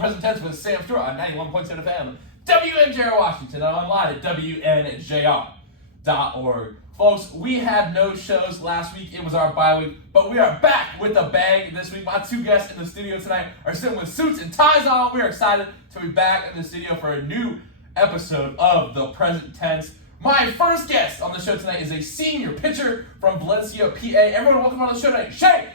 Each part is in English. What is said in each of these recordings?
Present Tense with Sam Stewart on 91.7 FM, WNJR Washington, and online at WNJR.org. Folks, we had no shows last week. It was our bye week, but we are back with a bang this week. My two guests in the studio tonight are sitting with suits and ties on. We are excited to be back in the studio for a new episode of The Present Tense. My first guest on the show tonight is a senior pitcher from Valencia, PA. Everyone, welcome on the show tonight, Shane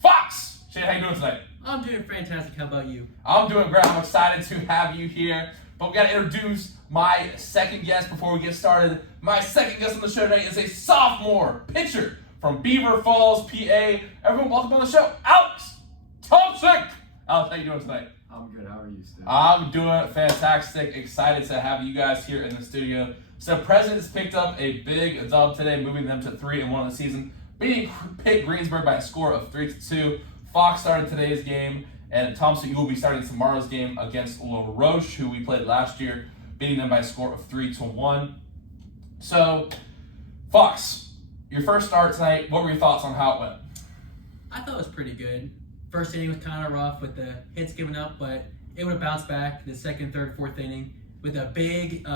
Fox. Shane, how you doing tonight? I'm doing fantastic. How about you? I'm doing great. I'm excited to have you here. But we got to introduce my second guest before we get started. My second guest on the show tonight is a sophomore pitcher from Beaver Falls, PA. Everyone, welcome on the show, Alex Tomsic. Alex, how you doing tonight? I'm good. How are you, Steve? I'm doing fantastic. Excited to have you guys here in the studio. So, Presidents picked up a big dub today, moving them to 3-1 in the season, beating Pitt Greensburg by a score of 3-2. Fox started today's game, and Thompson, you will be starting tomorrow's game against La Roche, who we played last year, beating them by a score of 3-1. So, Fox, your first start tonight, what were your thoughts on how it went? I thought it was pretty good. First inning was kind of rough with the hits given up, but it would have bounced back the second, third, fourth inning with a big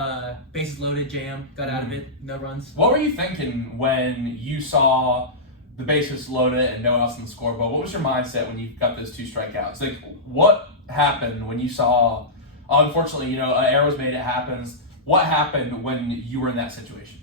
bases loaded jam. Got out of it, no runs. What were you thinking when you saw the bases loaded and no one else on the scoreboard? What was your mindset when you got those two strikeouts? Like, what happened when you saw, unfortunately, errors made, it happens. What happened when you were in that situation?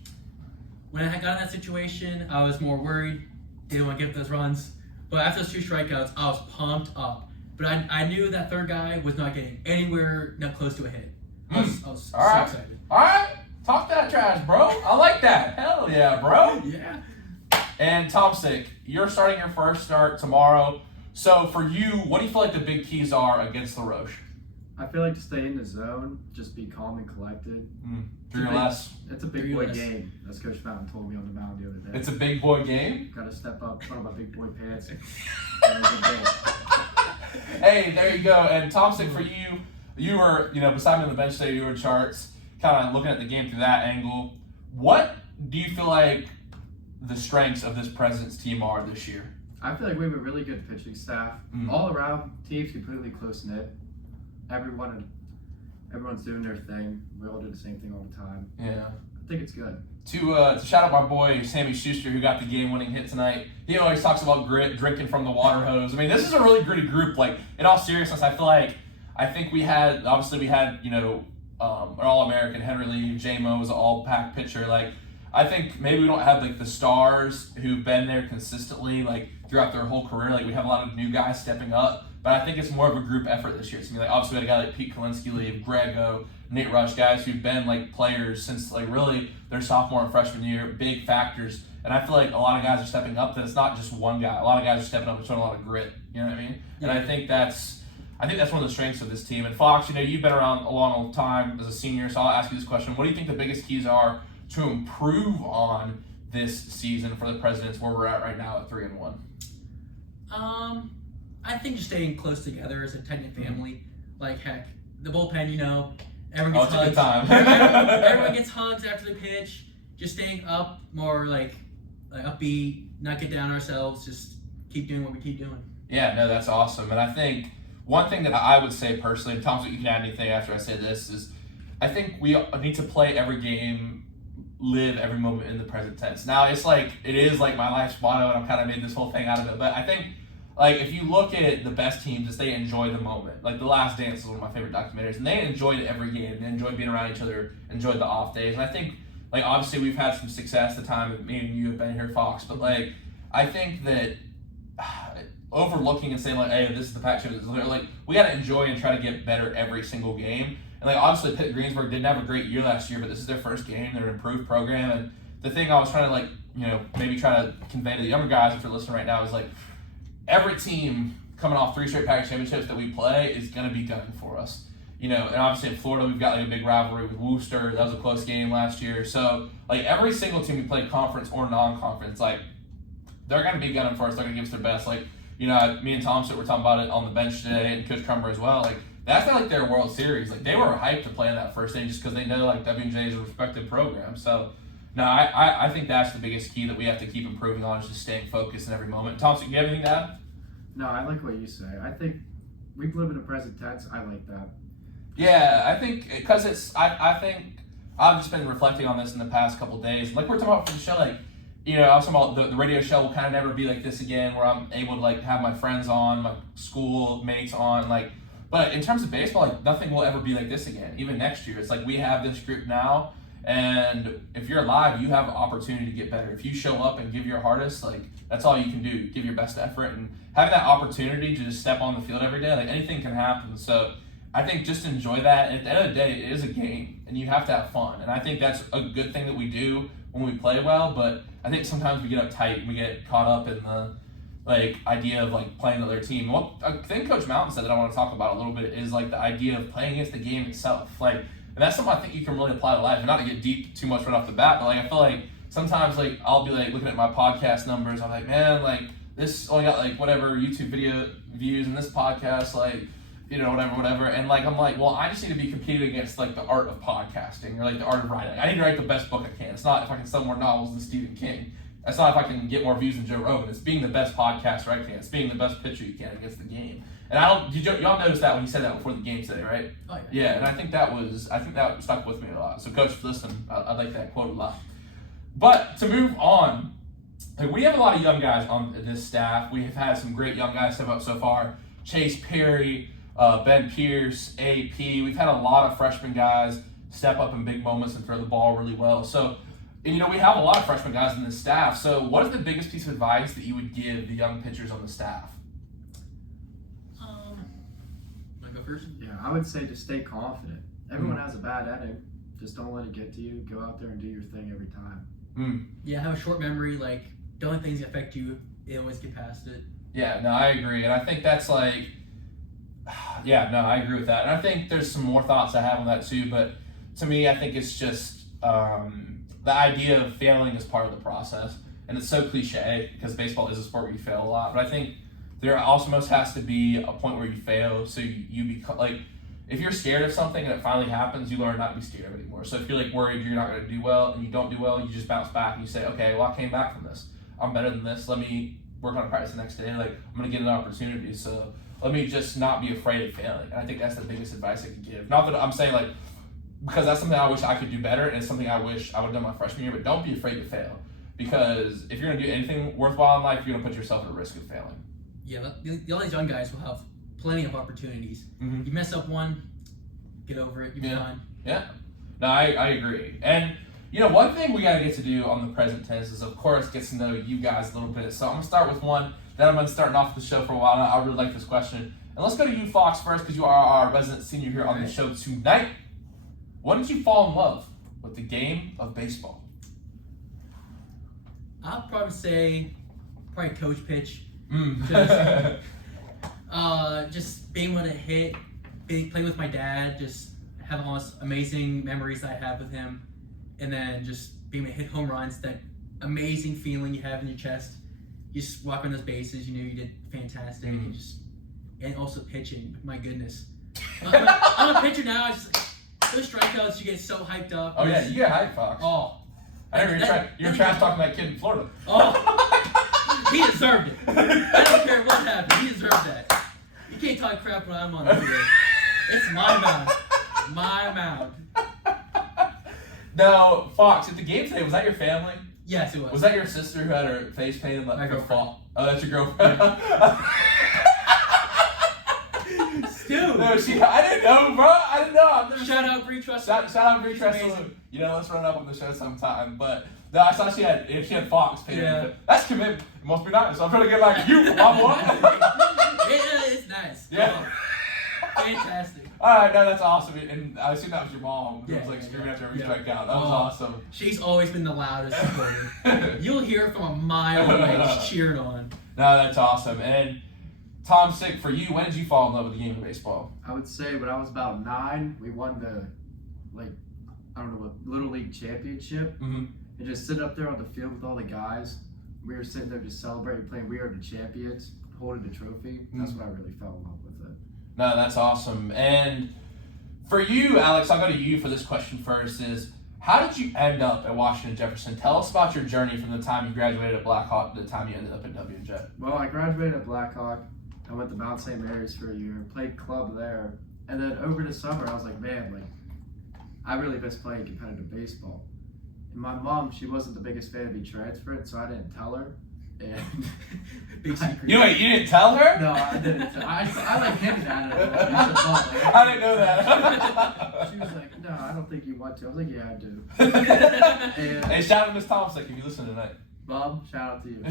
When I got in that situation, I was more worried. Didn't want to give those runs. But after those two strikeouts, I was pumped up. But I knew that third guy was not getting anywhere not close to a hit. I was so excited. All right. Talk that trash, bro. I like that. Hell yeah, bro. Yeah. And Tomsic, you're starting your first start tomorrow. So for you, what do you feel like the big keys are against La Roche? I feel like to stay in the zone, just be calm and collected. 3 or less. It's a big boy game, as Coach Fountain told me on the mound the other day. It's a big boy game? Got to step up, put on my big boy pants. Hey, there you go. And Tomsic, for you were, beside me on the bench today, you were in charts, kind of looking at the game through that angle. What do you feel like the strengths of this President's team are this year? I feel like we have a really good pitching staff. All around, team's completely close-knit. Everyone's doing their thing. We all do the same thing all the time. Yeah. I think it's good. To shout out my boy Sammy Schuster, who got the game-winning hit tonight. He always talks about grit, drinking from the water hose. I mean, this is a really gritty group. Like, in all seriousness, I think we had an All-American, Henry Lee, J-Mo was an all-pack pitcher. Like, I think maybe we don't have, like, the stars who've been there consistently, like, throughout their whole career. Like, we have a lot of new guys stepping up. But I think it's more of a group effort this year. So, obviously, we had a guy like Pete Kalinsky leave, Grego, Nate Rush, guys who've been, like, players since, like, really their sophomore and freshman year, big factors. And I feel like a lot of guys are stepping up. That it's not just one guy. A lot of guys are stepping up and showing a lot of grit. You know what I mean? Yeah. And I think that's one of the strengths of this team. And Fox, you've been around a long time as a senior, so I'll ask you this question. What do you think the biggest keys are to improve on this season for the Presidents, where we're at right now at 3-1? I think just staying close together as a tight-knit family. Like, heck, the bullpen, everyone gets hugs. It's a good time. Everyone gets hugs after the pitch. Just staying up, more like upbeat, not get down ourselves, just keep doing what we keep doing. Yeah, no, that's awesome. And I think one thing that I would say personally, and Tom, you can add anything after I say this, is I think we need to play every game, live every moment in the present tense. Now, it is like my life's motto, and I've kind of made this whole thing out of it, but I think, like, if you look at the best teams, is they enjoy the moment. Like, The Last Dance is one of my favorite documentaries, and they enjoyed every game. They enjoyed being around each other, enjoyed the off days. And I think, like, obviously we've had some success the time that me and you have been here, Fox, but, like, I think that overlooking and saying, like, hey, this is the patch, like, we got to enjoy and try to get better every single game. And, like, obviously Pitt Greensburg didn't have a great year last year, but this is their first game. They're an improved program. And the thing I was trying to, like, maybe try to convey to the younger guys if they're listening right now is, like, every team coming off 3 straight package championships that we play is going to be gunning for us. And obviously in Florida, we've got, like, a big rivalry with Worcester. That was a close game last year. So, like, every single team we played, conference or non-conference, like, they're going to be gunning for us. They're going to give us their best. Like, me and Tomsic were talking about it on the bench today, and Coach Crumber as well. Like, that's not like their World Series. Like, they were hyped to play in that first inning just because they know, like, WNJ is a respected program. So, no, I think that's the biggest key that we have to keep improving on, is just staying focused in every moment. Tomsic, do you have anything to add? No, I like what you say. I think we live in the present tense. I like that. Yeah, I think because I think I've just been reflecting on this in the past couple days. Like we're talking about for the show, like I was talking about the radio show will kind of never be like this again, where I'm able to like have my friends on, my school mates on, like. But in terms of baseball, like nothing will ever be like this again. Even next year, it's like we have this group now, and if you're alive, you have an opportunity to get better. If you show up and give your hardest, like that's all you can do. Give your best effort, and having that opportunity to just step on the field every day, like anything can happen. So I think just enjoy that. And at the end of the day, it is a game, and you have to have fun. And I think that's a good thing that we do when we play well. But I think sometimes we get uptight and we get caught up in the idea of like playing another team. What I think Coach Mountain said that I want to talk about a little bit is like the idea of playing against the game itself. Like, and that's something I think you can really apply to life. And not to get deep too much right off the bat, but like I feel like sometimes like I'll be like looking at my podcast numbers. I'm like, man, like this only got like whatever YouTube video views, and this podcast like whatever. And like I'm like, well, I just need to be competing against like the art of podcasting or like the art of writing. I need to write the best book I can. It's not if I can sell more novels than Stephen King. That's not if I can get more views than Joe Rogan. It's being the best podcaster I can. It's being the best pitcher you can against the game. And y'all noticed that when he said that before the game today, right? Oh, yeah. Yeah, and I think that stuck with me a lot. So Coach, listen, I like that quote a lot. But to move on, like we have a lot of young guys on this staff. We have had some great young guys step up so far. Chase Perry, Ben Pierce, AP. We've had a lot of freshman guys step up in big moments and throw the ball really well. So, and, we have a lot of freshman guys in this staff. So what is the biggest piece of advice that you would give the young pitchers on the staff? Want to go first? Yeah, I would say just stay confident. Everyone has a bad inning. Just don't let it get to you. Go out there and do your thing every time. Yeah, have a short memory. Like, don't let things affect you. You always get past it. Yeah, no, I agree. And I think that's like, yeah, no, I agree with that. And I think there's some more thoughts I have on that too. But to me, I think it's just the idea of failing is part of the process. And it's so cliche because baseball is a sport where you fail a lot. But I think there also has to be a point where you fail. So you become like, if you're scared of something and it finally happens, you learn not to be scared of it anymore. So if you're like worried you're not going to do well and you don't do well, you just bounce back and you say, okay, well, I came back from this. I'm better than this. Let me work on practice the next day. Like, I'm going to get an opportunity. So let me just not be afraid of failing. And I think that's the biggest advice I could give. Not that I'm saying like, because that's something I wish I could do better and it's something I wish I would have done my freshman year, but don't be afraid to fail. Because if you're going to do anything worthwhile in life, you're going to put yourself at risk of failing. Yeah, all these young guys will have plenty of opportunities. You mess up one, get over it, you'll be fine. Yeah. No, I agree. And, one thing we got to get to do on the present tense is, of course, get to know you guys a little bit. So I'm going to start with one that I've been starting off the show for a while now. I really like this question. And let's go to you, Fox, first, because you are our resident senior here on the show tonight. When did you fall in love with the game of baseball? I'll probably say coach pitch. Just being able to hit, playing with my dad, just having all those amazing memories I have with him, and then just being able to hit home runs, that amazing feeling you have in your chest. You just walk on those bases, you did fantastic, and also pitching, my goodness. I'm a pitcher now, it's just those strikeouts, you get so hyped up. Oh yeah, you get hyped, Fox. Oh. I never you're trash talking that kid in Florida. Oh, he deserved it. I don't care what happened. He deserved that. You can't talk crap when I'm on the field. It's my mound. My mound. Now, Fox, at the game today, was that your family? Yes, it was. Was that your sister who had her face painted like my girlfriend? Oh, that's your girlfriend. Dude. No, I didn't know, bro. I didn't know. Shout out Bree Trust. Shout out Bree Trust. Let's run up on the show sometime. But no, I saw she had Fox painted. Yeah. That's commitment. It must be nice. I'm trying to get like you, my boy. Yeah, it's nice. Yeah. Oh, fantastic. All right, no, that's awesome. And I assume that was your mom who was like screaming after every strikeout. That was awesome. She's always been the loudest supporter. You'll hear it from a mile away. She's cheering on. No, that's awesome. And Tomsic, for you, when did you fall in love with the game of baseball? I would say when I was about 9, we won the, Little League championship. And just sitting up there on the field with all the guys, we were sitting there just celebrating, playing We Are the Champions, holding the trophy. That's when I really fell in love with it. No, that's awesome. And for you, Alex, I'll go to you for this question first, is how did you end up at Washington Jefferson? Tell us about your journey from the time you graduated at Blackhawk to the time you ended up at WJ. Well, I graduated at Blackhawk. I went to Mount St. Mary's for a year, played club there, and then over the summer I was like, man, like I really miss playing competitive baseball. And my mom, she wasn't the biggest fan of me transferring, so I didn't tell her. And Big secret. You didn't tell her? no, I didn't. I like hinted at it. Like, you should thought, like, I didn't know that. She was like, no, I don't think you want to. I was like, yeah, I do. And Hey, shout out to Miss Tomsic if you listen tonight. Mom, shout out to you.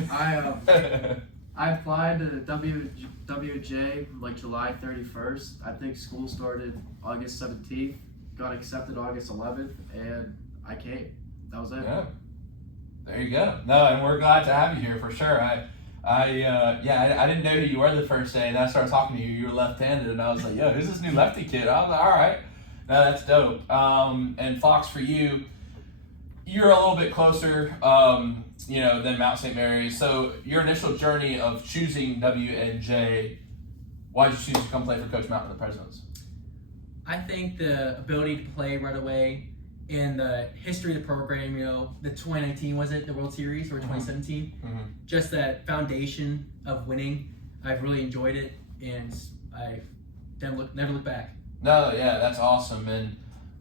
I applied to the WJ like July 31st. I think school started August 17th. Got accepted August 11th, and I came. That was it. Yeah. There you go. No, and we're glad to have you here for sure. I didn't know who you were the first day, and then I started talking to you. You were left-handed, and I was like, yo, who's this new lefty kid? I was like, all right. No, that's dope. And Fox, for you, you're a little bit closer, than Mount St. Mary's. So your initial journey of choosing W&J, why did you choose to come play for Coach Mountain and the Presidents? I think the ability to play right away and the history of the program, the 2019, was it, the World Series, or 2017? Mm-hmm. Just that foundation of winning, I've really enjoyed it, and I never look back. No, yeah, that's awesome. And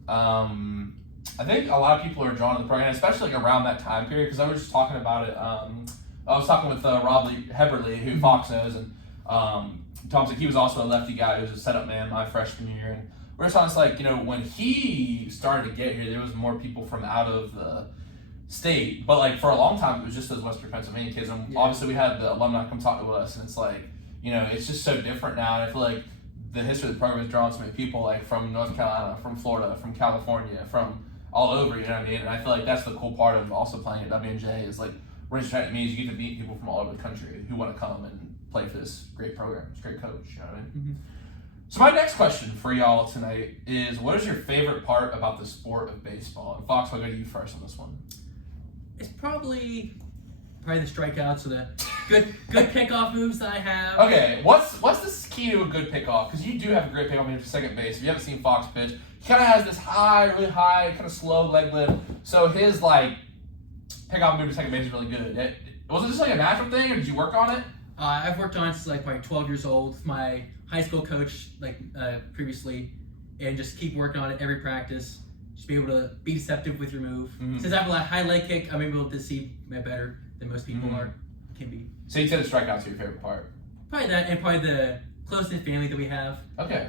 I think a lot of people are drawn to the program, especially like around that time period, because I was just talking about it. I was talking with Rob Heberly, who Fox knows, and Tomsic, he was also a lefty guy who was a setup man my freshman year. And we're just honest, like, when he started to get here, there was more people from out of the state. But, like, for a long time, it was just those Western Pennsylvania kids. And obviously, we had the alumni come talk to us, and it's like, it's just so different now. And I feel like the history of the program has drawn so many people, like, from North Carolina, from Florida, from California, from all over, you know what I mean? And I feel like that's the cool part of also playing at W&J is, like, what it means you get to meet people from all over the country who want to come and play for this great program, this great coach, you know what I mean? Mm-hmm. So my next question for y'all tonight is, what is your favorite part about the sport of baseball? And Fox, I'll go to you first on this one. It's probably the strikeouts or the good pickoff moves that I have. Okay, what's the key to a good pickoff? Because you do have a great pickoff move for second base. If you haven't seen Fox pitch, he kind of has this really high, kind of slow leg lift. So his pickoff move to second base is really good. Was it just like a natural thing, or did you work on it? I've worked on it since like 12 years old. My high school coach, previously, and just keep working on it every practice. Just be able to be deceptive with your move. Mm-hmm. Since I have a high leg kick, I'm able to see better than most people can be. So you said the strikeouts are your favorite part? Probably that, and probably the close-knit family that we have. Okay.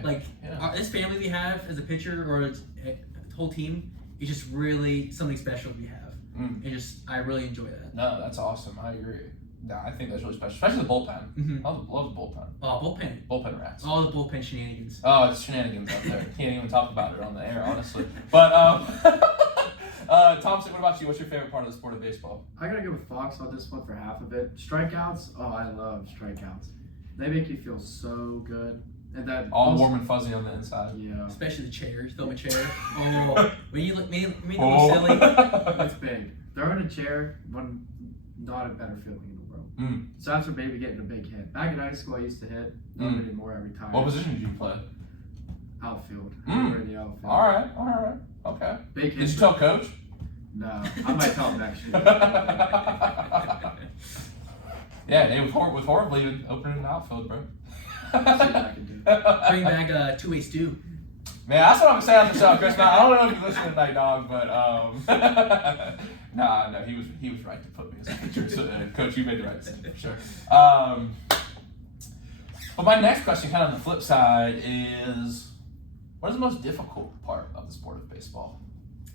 This family we have as a pitcher or the whole team is just really something special we have. And I really enjoy that. No, that's awesome. I agree. No, I think that's really special, especially the bullpen. Mm-hmm. I love the bullpen. Oh, Bullpen rats. All the bullpen shenanigans. Oh, it's shenanigans up there. Can't even talk about it on the air, honestly. But, Tomsic, what about you? What's your favorite part of the sport of baseball? I gotta go with Fox on this one for half of it. Strikeouts, I love strikeouts. They make you feel so good. And that all warm and fuzzy on the inside. Yeah. Especially the chair. Throw a chair. Oh, when you look me look silly. It's big. Throwing a chair, not a better feeling in the world. So after maybe getting a big hit. Back in high school, I used to hit. Not anymore every time. What position did you play? Outfield. Over in the outfield. All right. Okay. Big hit. Did you tell Coach? No, I might tell him next year. Yeah, with Horrible even opening an outfield, bro. See what I can do. Bring back two-way stew. Man, that's what I'm saying on the show, Chris. Now, I don't know if you're listening tonight, dog, but no, he was right to put me as a pitcher. So, Coach, you made the right decision for sure. But my next question, kind of on the flip side, is what is the most difficult part of the sport of baseball?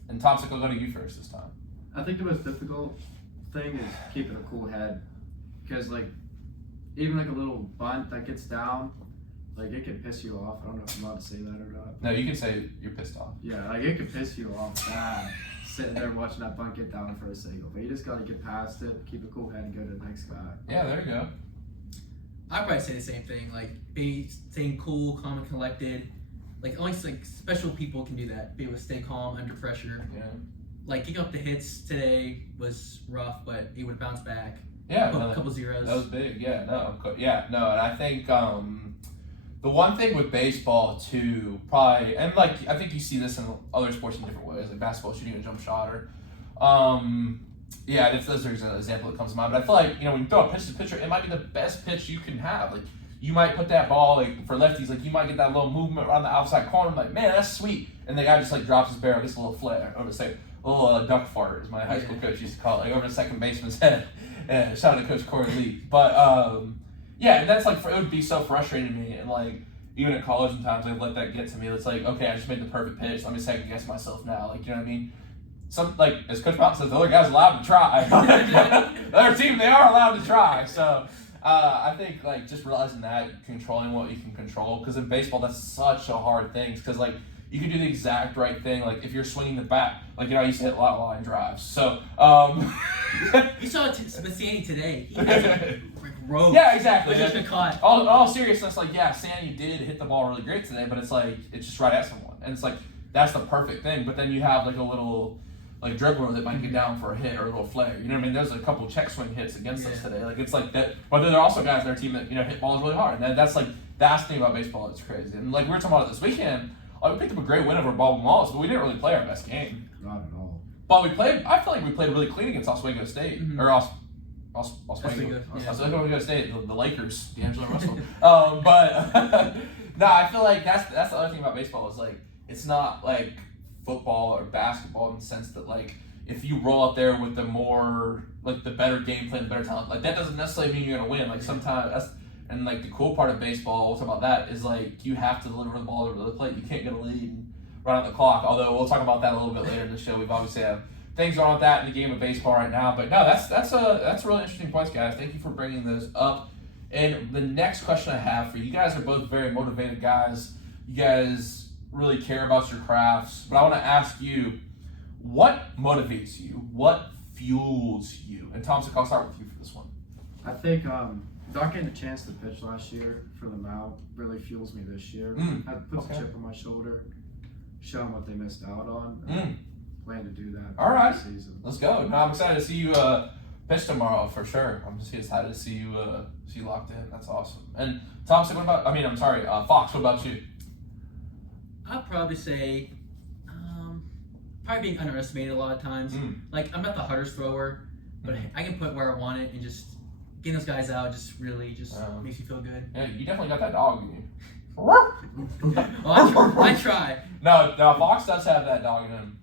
And Tomsic, I'll go to you first this time. I think the most difficult thing is keeping a cool head, because even a little bunt that gets down, it can piss you off. I don't know if I'm allowed to say that or not. No, you can say you're pissed off. Yeah, it can piss you off bad, sitting there watching that bunt get down for a single. But you just got to get past it, keep a cool head, and go to the next guy. Yeah, there you go. I'd probably say the same thing. Staying cool, calm, and collected. Only special people can do that. Be able to stay calm under pressure. Yeah. Getting up the hits today was rough, but he would bounce back. Yeah, a couple zeros. That was big. Yeah, no, and I think the one thing with baseball too, probably, and I think you see this in other sports in different ways, like basketball, shooting a jump shot, or those are an example that comes to mind. But I feel like when you throw a pitch to pitcher, it might be the best pitch you can have. you might put that ball, like, for lefties, like, you might get that little movement around the outside corner, like, man, that's sweet. And the guy just, like, drops his barrel, gets a little flare, over the second, a little duck fart, as my high school coach used to call it, like, over the second baseman's head. And shout out to Coach Corey Lee. But, yeah, and that's, like, it would be so frustrating to me. And, like, even at college sometimes, I'd let that get to me. It's like, okay, I just made the perfect pitch. Let me second guess myself now. Like, you know what I mean? Like, as Coach Mountain says, the other guy's allowed to try. The other team, they are allowed to try. So, I think, like, just realizing that, controlling what you can control. Because in baseball, that's such a hard thing. Because, like, you can do the exact right thing. Like, if you're swinging the bat, like, you know, I used to hit a lot of line drives. So, You saw with Sandy today. He has rope. Yeah, exactly. Which just caught. All seriousness, like, yeah, Sandy did hit the ball really great today, but it's like, it's just right at someone. And it's like, that's the perfect thing. But then you have, like, a little, like, dribbler that might get down for a hit or a little flare. You know what I mean? There's a couple check swing hits against us today. Like, it's like that. But then there are also guys on our team that, you know, hit balls really hard. And that's, like, that's the thing about baseball that's crazy. And, like, we were talking about it this weekend. We picked up a great win over Baldwin Wallace, but we didn't really play our best game. Not at all. But I feel like we played really clean against Oswego State. Mm-hmm. Or Oswego State, the Lakers, D'Angelo Russell. But no, I feel like that's the other thing about baseball is, like, it's not like football or basketball in the sense that, like, if you roll out there with the more, like, the better game plan, the better talent, like, that doesn't necessarily mean you're gonna win. Like, sometimes and, like, the cool part of baseball, we'll talk about that, is, like, you have to deliver the ball over the plate. You can't get a lead and run out the clock. Although we'll talk about that a little bit later in the show. We've obviously have things going on with that in the game of baseball right now. But no, that's a really interesting points, guys. Thank you for bringing those up. And the next question I have for you guys are both very motivated guys. You guys really care about your crafts. But I want to ask you, what motivates you? What fuels you? And Tomsic, I'll start with you for this one. I think not getting a chance to pitch last year for the mound really fuels me this year. I put the chip on my shoulder, show them what they missed out on. Plan to do that. All right, season. Let's go. No, I'm excited to see you pitch tomorrow for sure. I'm just excited to see you locked in. That's awesome. And Thompson, Fox, what about you? I'd probably say, probably being underestimated a lot of times. Like, I'm not the hardest thrower, but I can put where I want it, and just getting those guys out just really makes you feel good. Yeah, you definitely got that dog in you. I try. No, Fox does have that dog in him.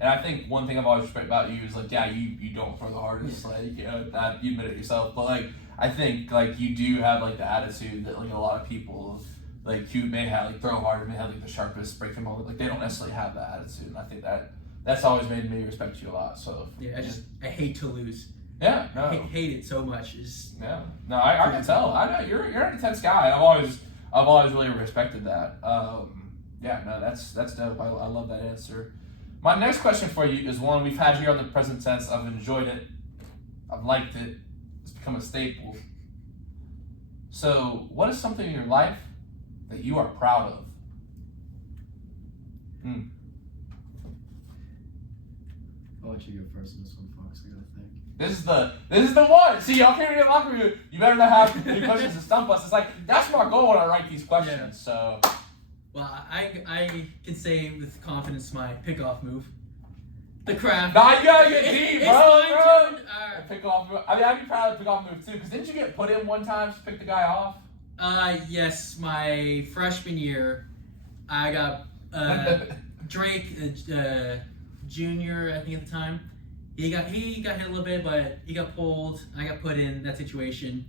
And I think one thing I've always respected about you is, like, yeah, you don't throw the hardest, like, you know, you admit it yourself, but, like, I think, like, you do have, like, the attitude that, like, a lot of people, like, who may have, like, throw hard and may have, like, the sharpest breaking moment, like, they don't necessarily have that attitude, and I think that's always made me respect you a lot. So yeah, I hate to lose. Yeah, no. I hate it so much. Yeah, no, I can tell. I know you're an intense guy. I've always really respected that. Yeah, no, that's dope. I love that answer. My next question for you is one we've had here on the present tense. I've enjoyed it. I've liked it. It's become a staple. So, what is something in your life that you are proud of? I'll let you go first in this one, Fox. I gotta think. This is the one. See, y'all can't even locker room. You better not have any questions to stump us. It's like, that's my goal when I write these questions. Yeah. So, well, I can say with confidence my pickoff move, the craft. nah, you gotta get deep, bro. Turn. Pickoff move. I mean, I'd be proud of the pickoff move too. Because didn't you get put in one time to pick the guy off? Yes, my freshman year, I got Drake, junior, I think at the time. He got hit a little bit, but he got pulled. I got put in that situation.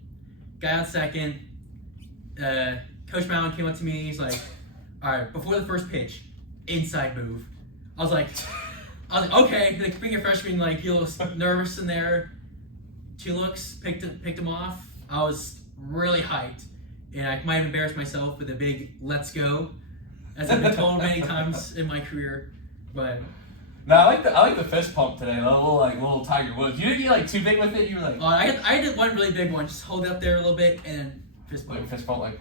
Guy on second. Coach Mountain came up to me. He's like, "All right, before the first pitch, inside move." I was like, "Okay." Like, being a freshman, like, he was nervous in there. 2 looks, picked him off. I was really hyped, and I might have embarrassed myself with a big "Let's go," as I've been told many times in my career, but. No, I like the fist pump today. A little Tiger Woods. You didn't get like too big with it. You were like, I did one really big one. Just hold it up there a little bit and fist pump. Like fist pump, like.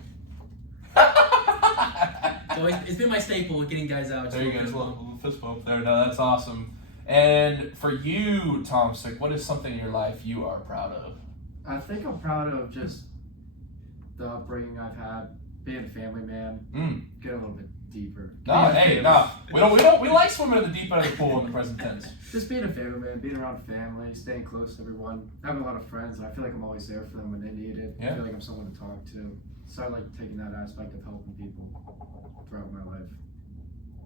So it's been my staple getting guys out. There you go, a little fist bump there. No, that's awesome. And for you, Tomsic, what is something in your life you are proud of? I think I'm proud of just the upbringing I've had, being a family man, getting a little bit deeper. No, hey, no. We like swimming in the deep end of the pool in the present tense. Just being a family man, being around family, staying close to everyone, having a lot of friends, and I feel like I'm always there for them when they need it. Yeah. I feel like I'm someone to talk to. So I like taking that aspect of helping people throughout my life.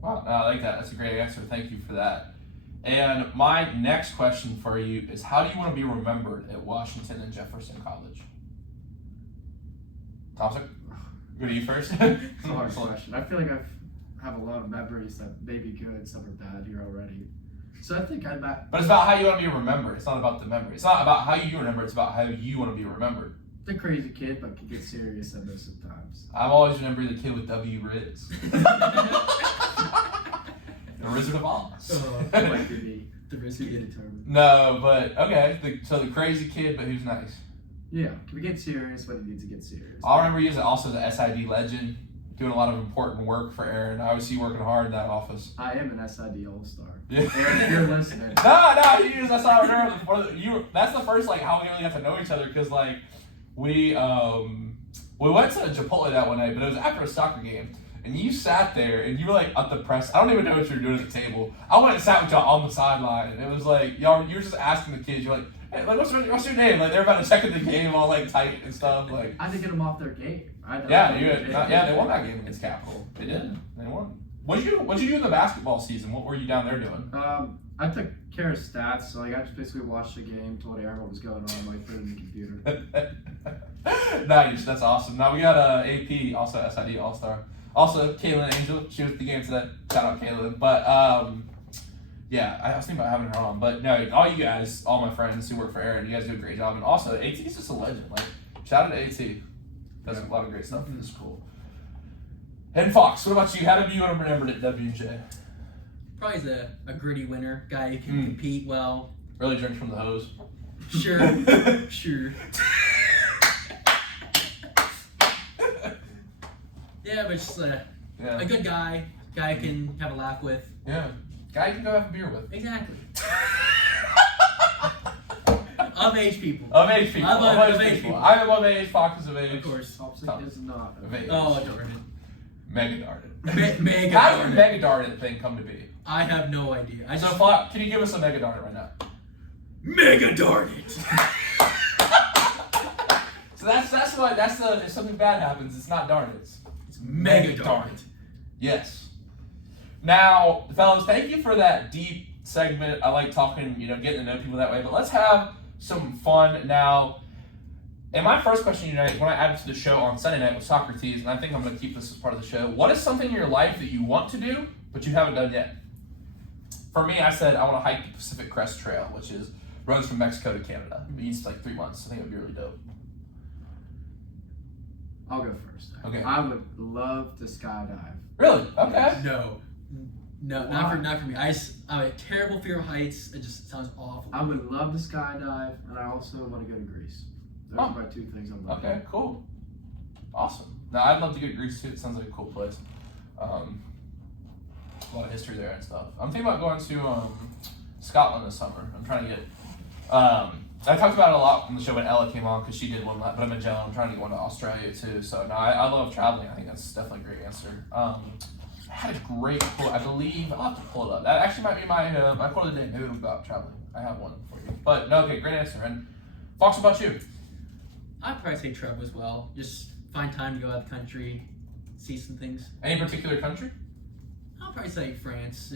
Wow, no, I like that. That's a great answer. Thank you for that. And my next question for you is, how do you want to be remembered at Washington and Jefferson College? Tomsic, go to you first. It's a hard question. I feel like I have a lot of memories that may be good, some are bad here already. So I think I'm back. But it's about how you want to be remembered. It's not about the memory. It's not about how you remember. It's about how you want to be remembered. The crazy kid, but can get serious at most of the times. I've always remembered the kid with W. Riz. The Wizard of Oz. I like to be The risk to you be get. determined. No, but okay. So the crazy kid, but who's nice. Yeah, can we get serious when it needs to get serious? I'll remember you as also the SID legend, doing a lot of important work for Aaron. I always see you working hard in that office. I am an SID All-Star. Yeah. Aaron, if you're listening. No, you just, that's not that's the first like how we really got to know each other, because like we went to Chipotle that one night, but it was after a soccer game, and you sat there and you were like at the press. I don't even know what you were doing at the table. I went and sat with y'all on the sideline, and it was like you were just asking the kids. You're like, hey, like what's your name? Like they're about to check in the game, all like tight and stuff. Like I had to get them off their game. they won that game against Capital. They did. They won. What'd you do in the basketball season? What were you down there doing? I took care of stats, so like I just basically watched the game, told Aaron what was going on, like put it in the computer. Nice, that's awesome. Now we got AP, also SID All-Star. Also Kaylin Angel, she was at the game today. Shout out Kaylin. But yeah, I was thinking about having her on. But no, all you guys, all my friends who work for Aaron, you guys do a great job. And also AT's just a legend. Like shout out to AT. Does a lot of great stuff in this school. And Fox, what about you? How do you want to remember at WJ? Probably as a gritty winner, guy who can compete well. Really drinks from the hose. Sure, sure. Yeah, but just a good guy who can have a laugh with. Yeah, guy you can go have a beer with. Exactly. Of age people. Of age people. Of age people. I am of age. Fox is of age. Of course. Tomsic is not Of age. Oh, darn it. Mega darted. Mega How did darted. Mega darted thing come to be? I have no idea. So, Fox, can you give us a Mega darted right now? Mega darted. So that's what if something bad happens, it's not darted. It's Mega darted. Yes. Now, fellas, thank you for that deep segment. I like talking, getting to know people that way. But let's have some fun now. And my first question tonight, when I added to the show on Sunday night with Socrates, and I think I'm going to keep this as part of the show. What is something in your life that you want to do, but you haven't done yet? For me, I said I want to hike the Pacific Crest Trail, which runs from Mexico to Canada. It means like 3 months. I think it would be really dope. I'll go first. Okay. I would love to skydive. Really? Okay. No, not for me. I have a terrible fear of heights. It just sounds awful. I would love to skydive, and I also want to go to Greece. Those are my 2 things I'm looking Okay, cool. Awesome. Now, I'd love to go to Greece too. It sounds like a cool place. A lot of history there and stuff. I'm thinking about going to Scotland this summer. I'm trying to get. I talked about it a lot on the show when Ella came on because she did one, but I'm in jail. I'm trying to get one to Australia too. So, no, I love traveling. I think that's definitely a great answer. I had a great quote. I believe I'll have to pull it up. That actually might be my quote of the day. Maybe about traveling. I have one for you. But no, okay, great answer. And Fox, what about you? I'd probably say travel as well. Just find time to go out of the country, see some things. Any particular country? I'll probably say France.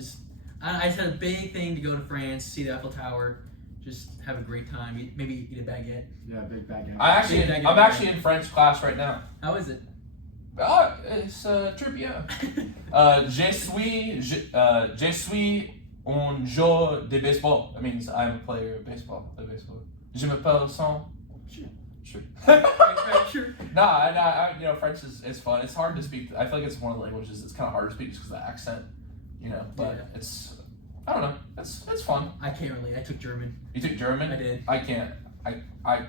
I just had a big thing to go to France, see the Eiffel Tower, just have a great time. Maybe eat a baguette. Yeah, big baguette. I'm actually in French class right now. How is it? It's très bien. Je suis un joueur de baseball. That means I'm a player of baseball. Je m'appelle son. Sure. Sure. Nah, French is fun. It's hard to speak. I feel like it's one of the languages that's kind of hard to speak just because of the accent, But it's, I don't know. It's fun. I can't relate. I took German. You took German? I did. I can't. I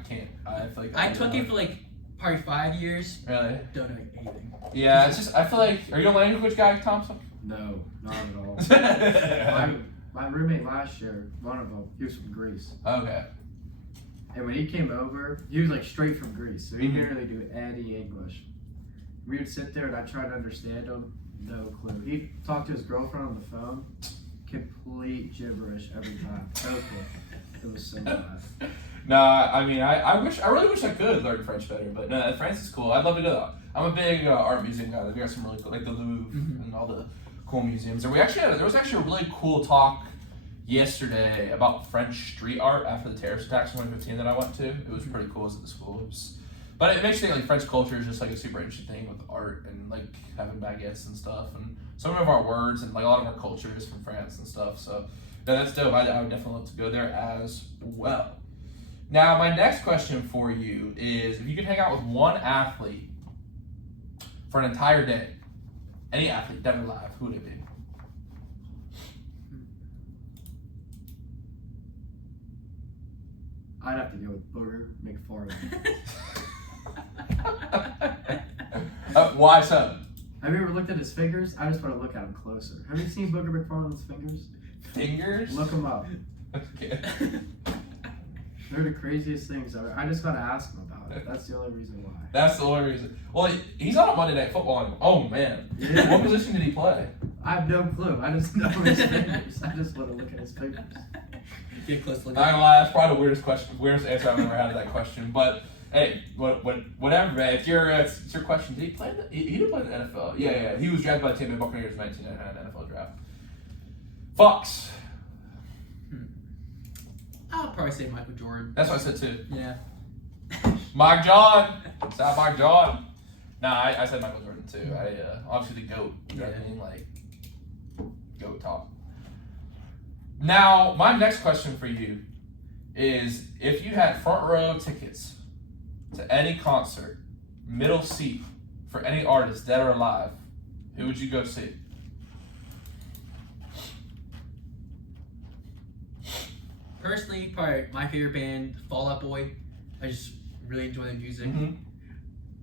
can't. I feel like I took it for like probably 5 years. Really? Don't know anything. Yeah, it's just I feel like. Are you a language guy, Thompson? No, not at all. My roommate last year, one of them, he was from Greece. Okay. And when he came over, he was like straight from Greece, so he didn't really do any English. We would sit there and I'd try to understand him, No clue. He talked to his girlfriend on the phone. Complete gibberish every time. No clue. It was so bad. No, I mean, I really wish I could learn French better, but no, France is cool. I'd love to go. I'm a big art museum guy. We got some really cool, like the Louvre and all the cool museums. And there was actually a really cool talk yesterday about French street art after the terrorist attacks in 2015 that I went to. It was pretty cool. It was at the school. But it makes you think like French culture is just like a super interesting thing with art and like having baguettes and stuff. And some of our words and like a lot of our culture is from France and stuff. So no, that's dope. I would definitely love to go there as well. Now, my next question for you is if you could hang out with one athlete for an entire day, any athlete, dead or alive, who would it be? I'd have to go with Booger McFarland. Why so? Have you ever looked at his fingers? I just want to look at him closer. Have you seen Booger McFarland's fingers? Fingers? Look him up. Okay. They're the craziest things ever. I just gotta ask him about it. That's the only reason why. That's the only reason. Well, he's on a Monday Night Football anymore. Oh, man. Yeah. What position did he play? I have no clue. I just know his fingers. I just want to look at his fingers. Get close to look Not at gonna lie, that's probably the weirdest answer I've ever had to that question. But hey, whatever, man. It's your question. Did he play? He didn't play in the NFL. Yeah. He was drafted by the Tampa Bay Buccaneers in 1999 NFL draft. Fox. I'll probably say Michael Jordan. That's what I said too. Yeah. Mike John. Stop Mike John. Nah, I said Michael Jordan too. Obviously the GOAT. You know what I mean? Like, GOAT top. Now, my next question for you is if you had front row tickets to any concert, middle seat for any artist, dead or alive, who would you go see? Personally, probably my favorite band, Fall Out Boy. I just really enjoy their music. Mm-hmm.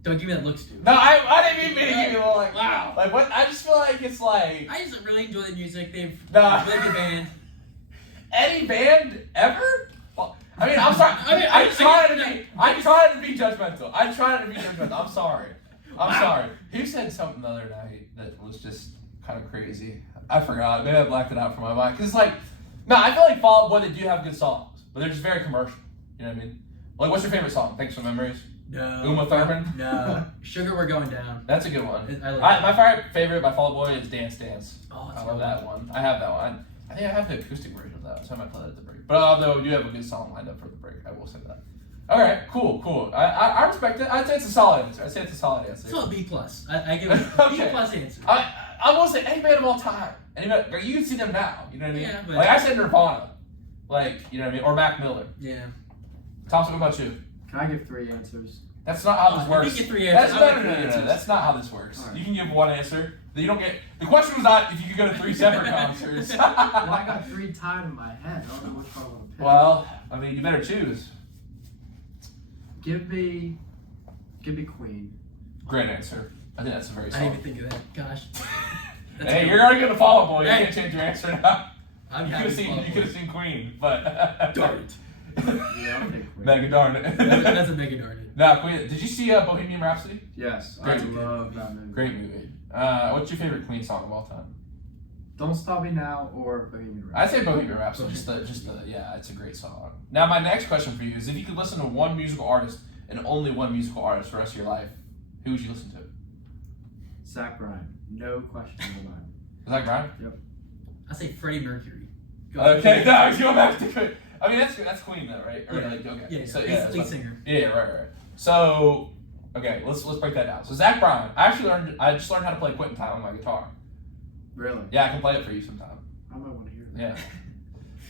Don't give me that look, Stu. No, I didn't mean to give you like, wow. Like, what? I just feel like it's like... I just really enjoy their music. They've Nah. a really good band. Any band ever? Well, I mean, I'm sorry. I'm trying to be judgmental. I'm sorry. I'm sorry. He said something the other night that was just kind of crazy. I forgot. Maybe I blacked it out from my mind. Because, like, no, I feel like Fall Out Boy, they do have good songs, but they're just very commercial. You know what I mean? Like, what's your favorite song? Thanks for Memories? No. Uma Thurman? No. Sugar, We're Going Down. That's a good one. I like My favorite by Fall Out Boy is Dance Dance. Oh, that's I a love good that one. I have that one. I think I have the acoustic version of that, so I might play that at the break. But although we do have a good song lined up for the break, I will say that. All right, cool. I respect it. I'd say it's a solid answer. It's all B plus. I give it a Okay. B plus answer. I will say any band of all time. You can see them now. You know what I mean? Yeah, but like I said Nirvana. Like, you know what I mean? Or Mac Miller. Yeah. Thompson, what about you? Can I give 3 answers? That's not how this works. You get 3 answers. No. That's not how this works. Right. You can give one answer. You don't get. The question was not if you could go to 3 separate concerts. Well, I got 3 tied in my head. I don't know which one I want to pick. Well, I mean, you better choose. Give me Queen. Great answer. I think that's a very I solid. didn't even think of that. Gosh. That's Hey, good. you're already gonna Fall Out Boy. You Hey. can't change your answer now. I'm You happy could have seen Queen, but Darn it. Yeah, I'll take Queen. Mega darn it. That's a mega darn it. No, Queen. Did you see Bohemian Rhapsody? Yes, Great I movie. love that movie. Great movie. What's your favorite Queen song of all time? Don't Stop Me Now or Bohemian I'd Rhapsody. say Bohemian Rhapsody. Yeah, it's a great song. Now, my next question for you is: if you could listen to one musical artist and only one musical artist for the rest of your life, who would you listen to? Zach Bryan. No question in my mind. Is that Brian? I say Freddie Mercury. Go Okay, ahead. no, I was going back to Queen. I mean, that's Queen though, right? Or Yeah. like, okay. Yeah, So, yeah. Lead so- singer. Yeah, right. So, okay, let's break that down. So Zach Bryan, I just learned how to play Quitting Time on my guitar. Really? Yeah, I can play it for you sometime. I might want to hear that.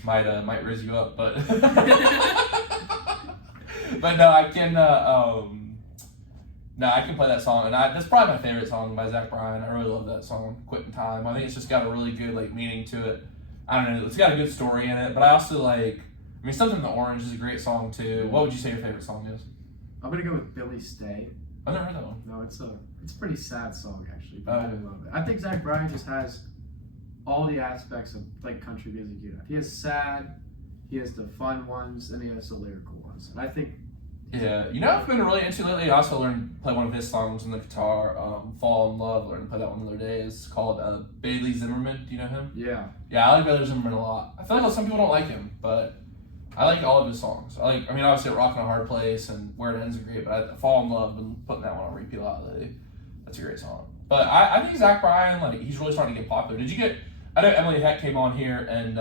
Yeah, might rizz you up, but but no, I can I can play that song, and that's probably my favorite song by Zach Bryan. I really love that song, Quitting Time. I think it's just got a really good like meaning to it. I don't know, it's got a good story in it, but I also like. I mean, Something in the Orange is a great song too. What would you say your favorite song is? I'm gonna go with Billy Stay. I've never heard that one. No, it's a pretty sad song actually, but Oh, I yeah. love it. I think Zach Bryan just has all the aspects of like country music you have. He has sad, he has the fun ones, and he has the lyrical ones. And I think Yeah, you know I've been really into lately. I also learned to play one of his songs on the guitar. "Fall in Love." Learned to play that one the other day. It's called Bailey Zimmerman. Do you know him? Yeah. Yeah, I like Bailey Zimmerman a lot. I feel like some people don't like him, but I like all of his songs. I mean, obviously, "Rockin' a Hard Place" and "Where It Ends" are great, but "Fall in Love" and putting that one on repeat a lot lately. That's a great song. But I think Zach Bryan, like, he's really starting to get popular. Did you get? I know Emily Heck came on here and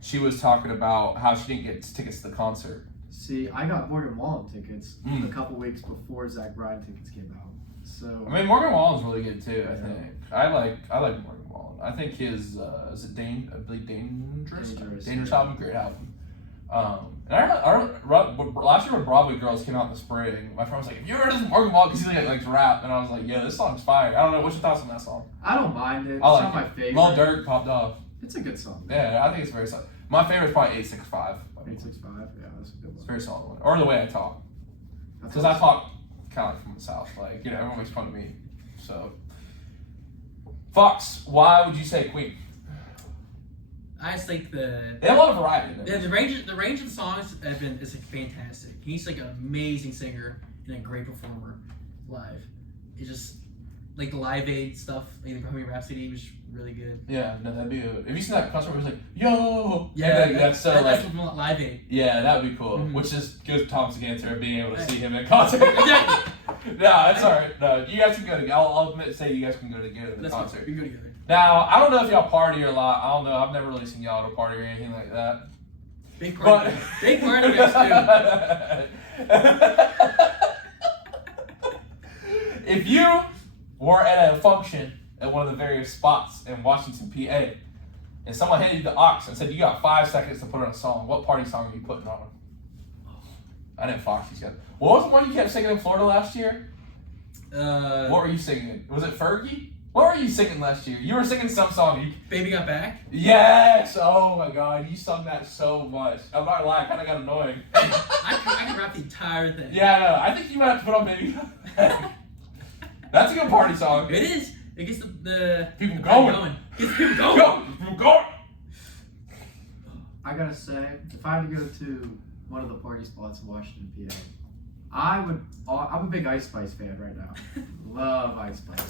she was talking about how she didn't get tickets to the concert. See, I got Morgan Wallen tickets a couple weeks before Zach Bryan tickets came out. So I mean, Morgan Wallen's really good too. I think I like Morgan Wallen. I think his is it Dangerous album, great album. And last year when Broadway Girls came out in the spring, my friend was like, "Have you heard of this Morgan Wallen?" Because he likes rap, and I was like, "Yeah, this song's fire." I don't know, what's your thoughts on that song? I don't mind it. It's I like not my favorite. Lil Durk popped off. It's a good song. Yeah, I think it's very solid. My favorite is probably 865. 865, yeah, that's a good one. It's a very solid one. Or The Way I Talk. Because I talk kind of like from the South. Like, you know, everyone makes fun of me. So, Fox, why would you say Queen? I just think they have a lot of variety in the range of the songs is like fantastic. He's like an amazing singer and a great performer live. It's just like the Live Aid stuff, like the Bohemian Rhapsody was really good. Yeah, no, that'd be good. Have you seen that concert where he's like, "Yo"? Yeah, that's so that's like from Live Aid. Yeah, that would be cool. Mm-hmm. Which is good Tom's answer of being able to see him in concert. Exactly. No, that's alright. No, you guys can go together. I'll admit, say you guys can go together to the concert. We can go together. Now, I don't know if y'all party a lot. I don't know. I've never really seen y'all at a party or anything like that. Big party. Big party guys too. If you were at a function at one of the various spots in Washington, PA, and someone handed you the aux and said you got 5 seconds to put on a song, what party song are you putting on? I didn't Foxy's yet. What was the one you kept singing in Florida last year? What were you singing? Was it Fergie? What were you singing last year? You were singing some song. Baby Got Back? Yes! Oh my god, you sung that so much. I'm not lying, kind of got annoying. I can rap the entire thing. Yeah, I know. I think you might have to put on Baby Got Back. That's a good party song. It is. It gets the people going. Gets the people going. People going. I gotta say, if I had to go to one of the party spots in Washington, PA, I'm a big Ice Spice fan right now. Love Ice Spice.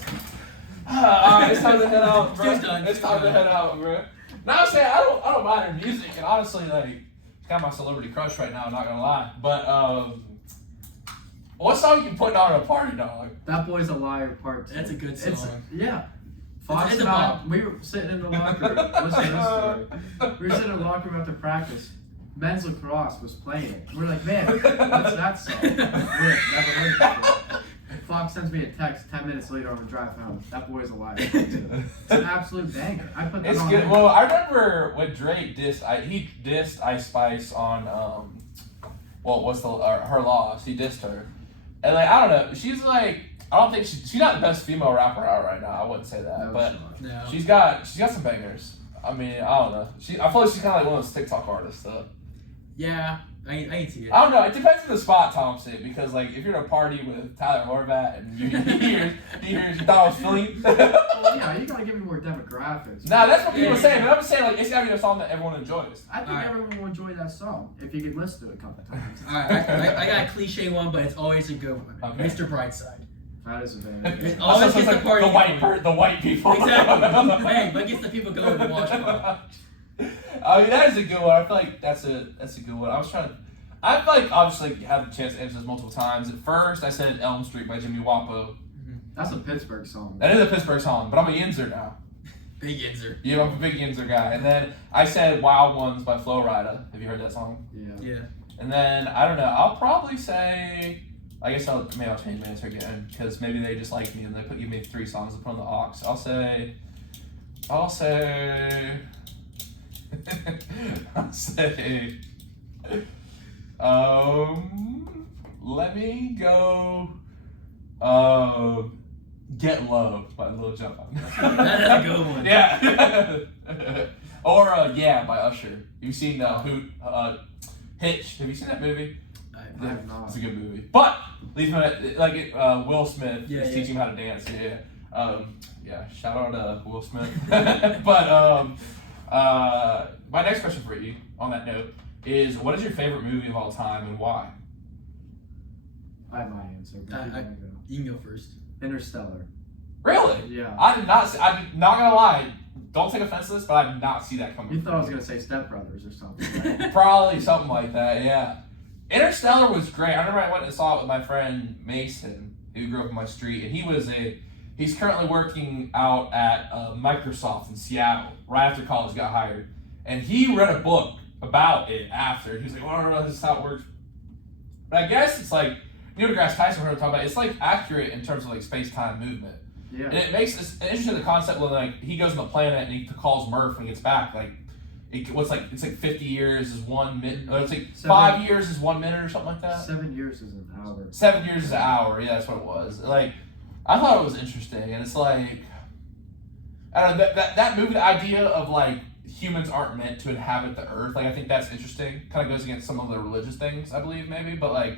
Alright, it's time to head out, bro. It's time to head out, bro. Now I'm saying I don't mind her music, and honestly, like, it's kind of my celebrity crush right now. I'm not gonna lie, but what song you putting on at a party, dog? That Boy's a Liar Part 2. That's a good song. Yeah. Fox and I, we were sitting in the locker room. Listen to this story. We were sitting in the locker room after practice. Men's lacrosse was playing it. We're like, man, what's that song? We're like, never heard it before. Fox sends me a text 10 minutes later on the drive home. That Boy's a Liar. It's an absolute banger. I put that it's on. Good. Well, I remember when Drake he dissed Ice Spice on her loss. He dissed her, and like I don't know. She's like I don't think she's not the best female rapper out right now. I wouldn't say that, No, but no. she's got some bangers. I mean, I don't know. I feel like she's kind of like one of those TikTok artists though. Yeah, I can see it. I don't know. It depends on the spot, Tomsic, because like if you're at a party with Tyler Horvath and you thought I was Philly. Well, yeah, you gotta give me more demographics. Nah, that's what people say, but I'm saying like it's gotta be a song that everyone enjoys. I think everyone will enjoy that song if you can listen to it a couple times. Alright, I got a cliche one, but it's always a good one. Okay. Mr. Brightside. That is a banger. It always gets the party going. The white people. Exactly. Hey, but gets the people going to watch party. I mean, that is a good one. I feel like that's a good one. I feel like obviously had the chance to answer this multiple times. At first, I said Elm Street by Jimmy Wapo. That's a Pittsburgh song. That is a Pittsburgh song, but I'm a Yinzer now. Big Yinzer. Yeah, I'm a big Yinzer guy. And then I said Wild Ones by Flo Rida. Have you heard that song? Yeah. And then, I don't know, I'll probably say, I guess I'll change my answer again, because maybe they just like me and they give me 3 songs to put on the aux. I'll say, let me go, Get Low by Lil Jon. That's a good one. Yeah. Or, Yeah by Usher. You've seen Hitch. Have you seen that movie? I have not. It's a good movie. But, Will Smith is teaching him how to dance. Yeah. Shout out to Will Smith. But, my next question for you, on that note, is what is your favorite movie of all time and why? I have my answer. But you wanna go. You can go first. Interstellar. Really? Yeah. I did not see, I'm not gonna lie, don't take offense to this, but I did not see that coming. You thought I was gonna say Step Brothers or something. Right? Probably something like that, yeah. Interstellar was great. I remember I went and saw it with my friend Mason, who grew up on my street, and he's currently working out at Microsoft in Seattle, right after college got hired. And he read a book about it after. He was like, oh, this is how it works. But I guess it's like, Neil deGrasse Tyson, we're talking about, it's like accurate in terms of like space-time movement. Yeah. And it makes this interesting, the concept when like he goes on the planet and he calls Murph and gets back, like, it's like 50 years is 1 minute, it's like 5 years is 1 minute or something like that. 7 years is an hour. 7 years is an hour, yeah, that's what it was. Like, I thought it was interesting, and it's like, I don't know, that movie, the idea of like humans aren't meant to inhabit the earth, like I think that's interesting. Kind of goes against some of the religious things, I believe, maybe, but like,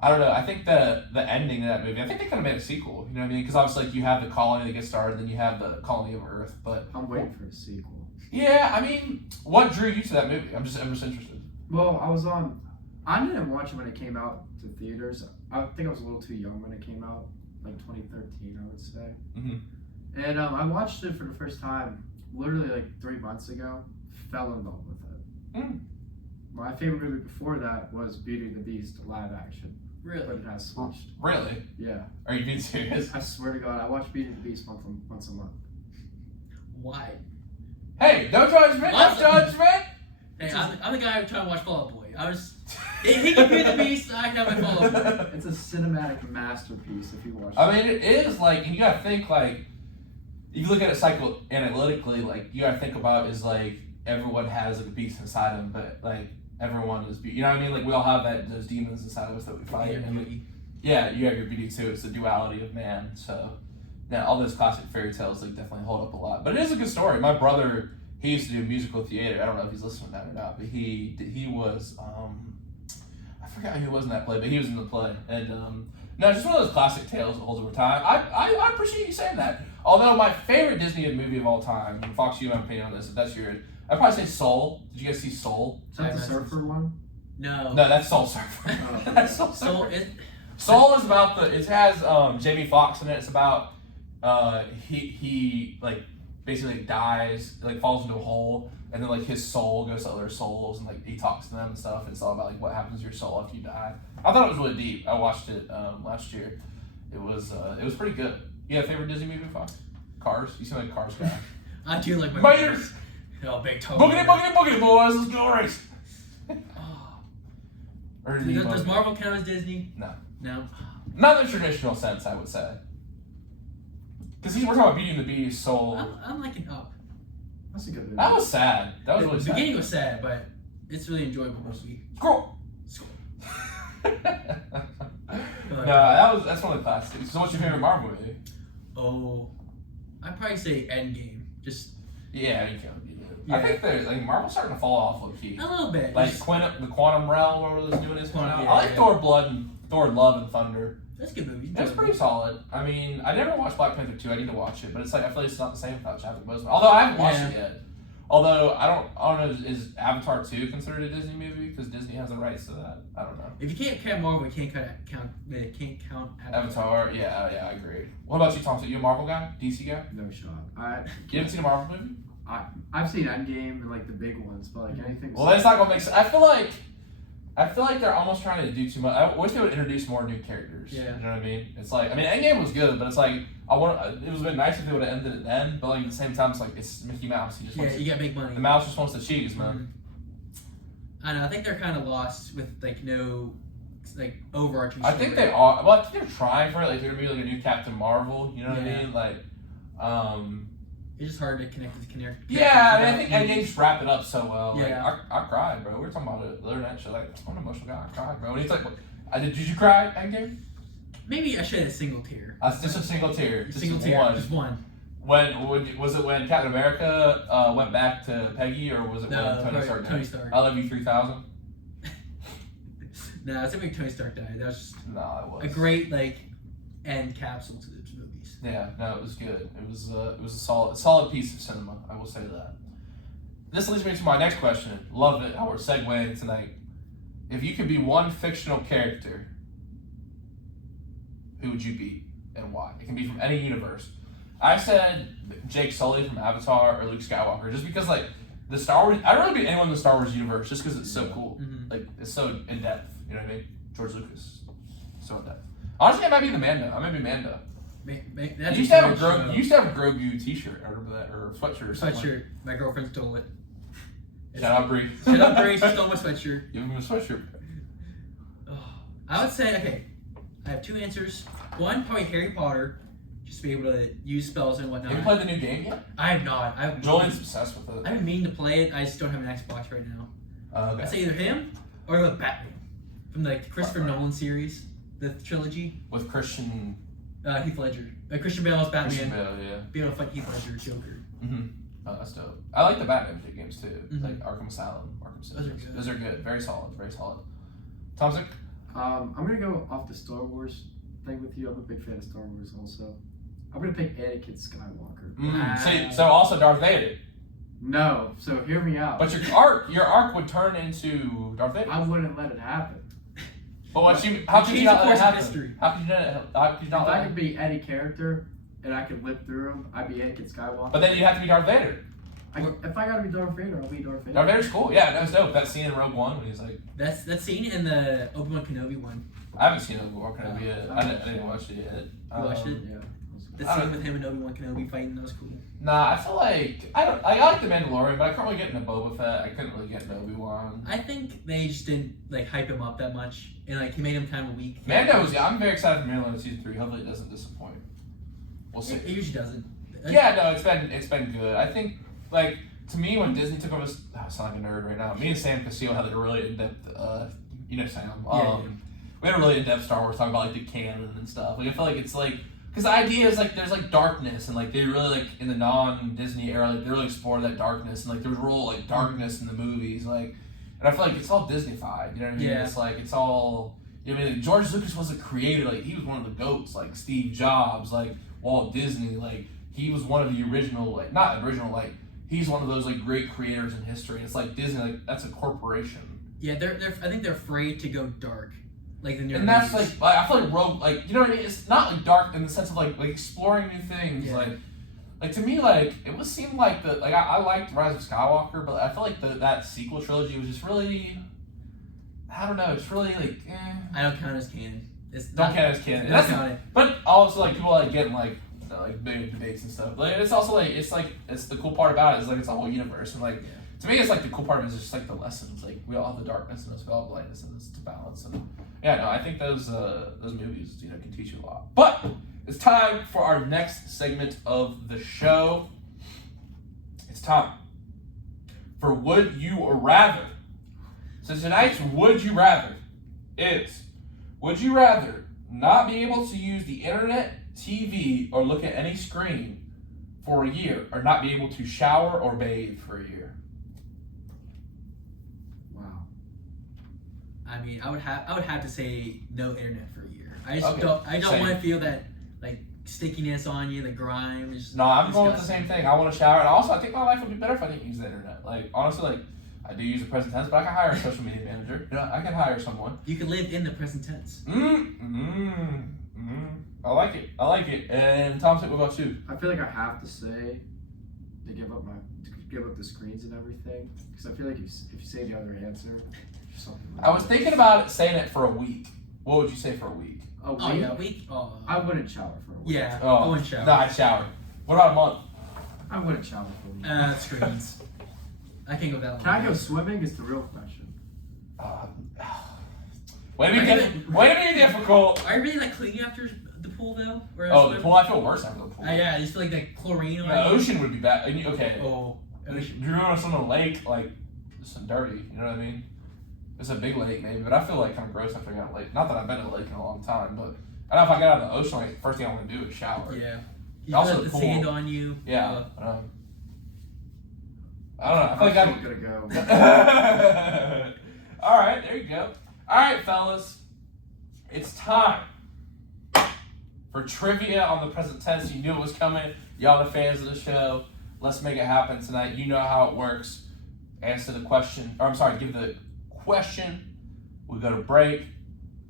I don't know, I think the ending of that movie, I think they kind of made a sequel, you know what I mean? Because obviously like, you have the colony that gets started, then you have the colony of Earth, but... I'm waiting for a sequel. Yeah, I mean, what drew you to that movie? I'm just interested. Well, I didn't watch it when it came out to theaters. I think I was a little too young when it came out, like 2013, I would say. Mm-hmm. And I watched it for the first time literally like 3 months ago. Fell in love with it. Mm. My favorite movie before that was Beauty and the Beast, live action. Really? But it has switched. Really? Yeah. Are you being serious? I swear to God, I watch Beauty and the Beast once a month. Why? Hey, no judgment, no judgment! Hey, I'm the guy who's trying to watch Fall Out Boy. He can be the Beast, I can have my Fall Out Boy. It's a cinematic masterpiece if you watch it. I mean, it is like, and you gotta think like, you look at it psychoanalytically, like, you gotta think about is like, everyone has like a beast inside them, but like, everyone is beauty. You know what I mean? Like, we all have those demons inside of us that we fight. Yeah, and like, yeah, you have your beauty too. It's the duality of man. So, yeah, all those classic fairy tales like definitely hold up a lot. But it is a good story. My brother, he used to do musical theater. I don't know if he's listening to that or not, but he was I forgot who was in that play, but he was in the play. And no, just one of those classic tales that holds over time. I appreciate you saying that. Although my favorite Disney movie of all time, and Fox, you have an opinion on this, if that's yours, I'd probably say Soul. Did you guys see Soul? Is that the surfer one? No. No, that's Soul Surfer. Oh. That's Soul Surfer. So Soul is about it has Jamie Foxx in it. It's about he like basically dies, like falls into a hole, and then like his soul goes to other souls and like he talks to them and stuff. And it's all about like what happens to your soul after you die. I thought it was really deep. I watched it last year. It was pretty good. You have a favorite Disney movie, Fox? Cars? You seem like a Cars guy. I do like my Biters! Oh, big toe. Boogity, boogity, boogity, boys! Let's go race! Or Does Marvel count as Disney? No. No. Not in the traditional sense, I would say. Because we're talking about Beauty and the Beast, Soul. I'm liking Up. That's a good movie. That was sad. That was really The sad. beginning was sad, but it's really enjoyable movie. Scroll! No, that's one of the classics. So what's your favorite Marvel movie? Oh, I'd probably say Endgame. Just Yeah, you can't beat it. Yeah. I think there's like Marvel's starting to fall off low key. a little bit. Like Just- the Quantum Realm, whatever this doing is coming out. Yeah, I like yeah. Thor Love and Thunder. that's a good movie. That's pretty solid. I mean, I never watched Black Panther 2. I need to watch it, but it's like I feel like it's not the same without Chadwick Boseman. Although I haven't watched it yet. Although I don't know, is Avatar 2 considered a Disney movie? Because Disney has the rights to that. I don't know. If you can't count Marvel, you can't count Avatar, yeah, I agree. What about you, Tomsic? You a Marvel guy? DC guy? No shot. You haven't seen a Marvel movie? I've seen Endgame and like the big ones, but like anything. Well, that's not gonna make sense. I feel like they're almost trying to do too much. I wish they would introduce more new characters. Yeah. You know what I mean? It's like, I mean, Endgame was good, but it's like, it would have been nice if they would have ended it then, but like at the same time, it's like, it's Mickey Mouse. He just wants you gotta make money. the mouse just wants the cheese, man. I know. I think they're kind of lost with like no like overarching. I think story. they are. Well, I think they're trying for it. Like, they're gonna be like a new Captain Marvel. You know what I mean? Like, It's just hard to connect with connect. yeah, I mean, I think Endgame just wrapped it up so well. Like, Yeah. I cried, bro. We were talking about it the other night. She's like, I'm an emotional guy. I cried, bro. And he's like, did you cry, Endgame? Maybe I should have a single tear. Just a single tear. Just Single tear. one. Just one. Was it when Captain America went back to Peggy, or was it when Tony Stark died? Tony Stark. I Love You 3000? No, it's when Tony Stark died. That was just No, it was a great like end capsule to those movies. Yeah, no, it was good. It was a solid piece of cinema. I will say that. This leads me to my next question. Love it how we're segueing tonight. If you could be one fictional character, who would you be and why? It can be from any universe. I said Jake Sully from Avatar or Luke Skywalker, just because like the Star Wars. I'd really be anyone in the Star Wars universe, just because it's so cool. Mm-hmm. Like it's so in depth. You know what I mean? George Lucas, so in depth. Honestly, I might be the Mando. I might be Mando. That's You used to have a Grogu T-shirt. I remember that, or a sweatshirt or something. Sweatshirt. My girlfriend stole it. Shout out Bree. Shut up, Bree. She stole my sweatshirt. Give him a sweatshirt. Oh, I would say, okay, I have two answers. One, probably Harry Potter, just to be able to use spells and whatnot. Have you played the new game yet? I have not. Julian's obsessed with it. I've been meaning to play it. I just don't have an Xbox right now. Okay. I'd say either him or the Batman from the Christopher Nolan series, the trilogy. With Christian. Heath Ledger. Christian Bale's Batman. Christian Bale, yeah. Be able to fight Heath Ledger, Joker. Mm-hmm. Oh, that's dope. I like the Batman video games too, Mhm. like Arkham Asylum, Arkham City. Those are good. Those are good. Very solid. Very solid. Tomsic? I'm gonna go off the Star Wars thing with you. I'm a big fan of Star Wars also. I'm gonna pick Anakin Skywalker. So also Darth Vader. No, so hear me out. But your arc would turn into Darth Vader. I wouldn't let it happen. But how could you not let it happen? History. How could you not If let I it could be any character and I could live through him, I'd be Anakin Skywalker. But then you have to be Darth Vader. If I gotta be Darth Vader, I'll be Darth Vader. Darth Vader's cool. Yeah, that was dope. That scene in Rogue One when he's like. That scene in the Obi-Wan Kenobi one. I haven't seen Obi-Wan Kenobi yet. I didn't watch it yet. You watched it? Yeah. The scene with him and Obi-Wan Kenobi fighting, that was cool. Nah, I feel like I like the Mandalorian, but I can't really get into Boba Fett. I couldn't really get into Obi-Wan. I think they just didn't like hype him up that much, and like he made him kind of weak. I'm very excited for Mandalorian season 3. Hopefully, it doesn't disappoint. We'll see. It usually doesn't. Yeah, no, it's been good. I think like to me when Disney took over, I sound like a nerd right now. Me and Sam Castillo had a really in depth. You know Sam. We had a really in depth Star Wars talk about like the canon and stuff. Like I feel like it's like. Because the idea is like there's like darkness and like they really like in the non-Disney era like they really explored that darkness and like there's real like darkness in the movies like and I feel like it's all Disney-fied, you know what I mean? Yeah. It's like it's all you know what I mean? George Lucas was a creator, like he was one of the goats, like Steve Jobs, like Walt Disney, like he was one of the original like not original like he's one of those like great creators in history. It's like Disney, like that's a corporation. Yeah, I think they're afraid to go dark. Like the new and that's movies. like I feel like Rogue, like you know what I mean. It's not like dark in the sense of like exploring new things. Yeah. Like to me, like it would seem like the like I liked Rise of Skywalker, but I feel like that sequel trilogy was just really, I don't know. It's really like I don't count as canon. Don't count as canon. Don't count it. But also like people like getting like like big debates and stuff. Like it's also like it's the cool part about it is like it's a whole universe and like. To me, it's like the cool part of it is just like the lessons. Like we all have the darkness in us, we all have lightness in us to balance. And yeah, no, I think those movies can teach you a lot. But it's time for our next segment of the show. It's time for Would You or Rather. So tonight's Would You Rather is: would you rather not be able to use the internet, TV, or look at any screen for a year, or not be able to shower or bathe for a year? I mean, I would have to say no internet for a year. I just Okay. don't want to feel that like stickiness on you, the grime. It's No, I'm going with the disgusting. same thing. I want to shower, and also I think my life would be better if I didn't use the internet. Like honestly, like I do use the present tense, but I can hire a social media manager. You know, I can hire someone. You can live in the present tense. I like it. And Tomsic, what about you? I feel like I have to say to give up the screens and everything because I feel like if you say the other answer, something. I was thinking about saying it for a week. What would you say for a week? A week? Oh yeah, week. Oh, I wouldn't shower for a week. yeah. Oh, I wouldn't shower. No, I'd shower. What about a month? I wouldn't shower for a week. Screens. I can't go that long. Can I go swimming? Is the real question. Way to be difficult. Are you really like cleaning after the pool though? Or Oh, the pool. I feel worse after the pool. Yeah, I just feel like that chlorine. The ocean would be bad. Okay. Oh, ocean. You're going to some lake, like, it's dirty, you know what I mean? It's a big lake, maybe, but I feel like kind of gross after I got a lake. Not that I've been to a lake in a long time, but I know if I get out of the ocean, like, first thing I want to do is shower. Yeah. You Also feel like the the pool. sand on you. Yeah. I don't know. I feel like I'm I'm still gonna go. All right, there you go. All right, fellas, it's time for trivia on the present tense. You knew it was coming. Y'all the fans of the show. Let's make it happen tonight. You know how it works. Answer the question, or I'm sorry, give the question. We go to break.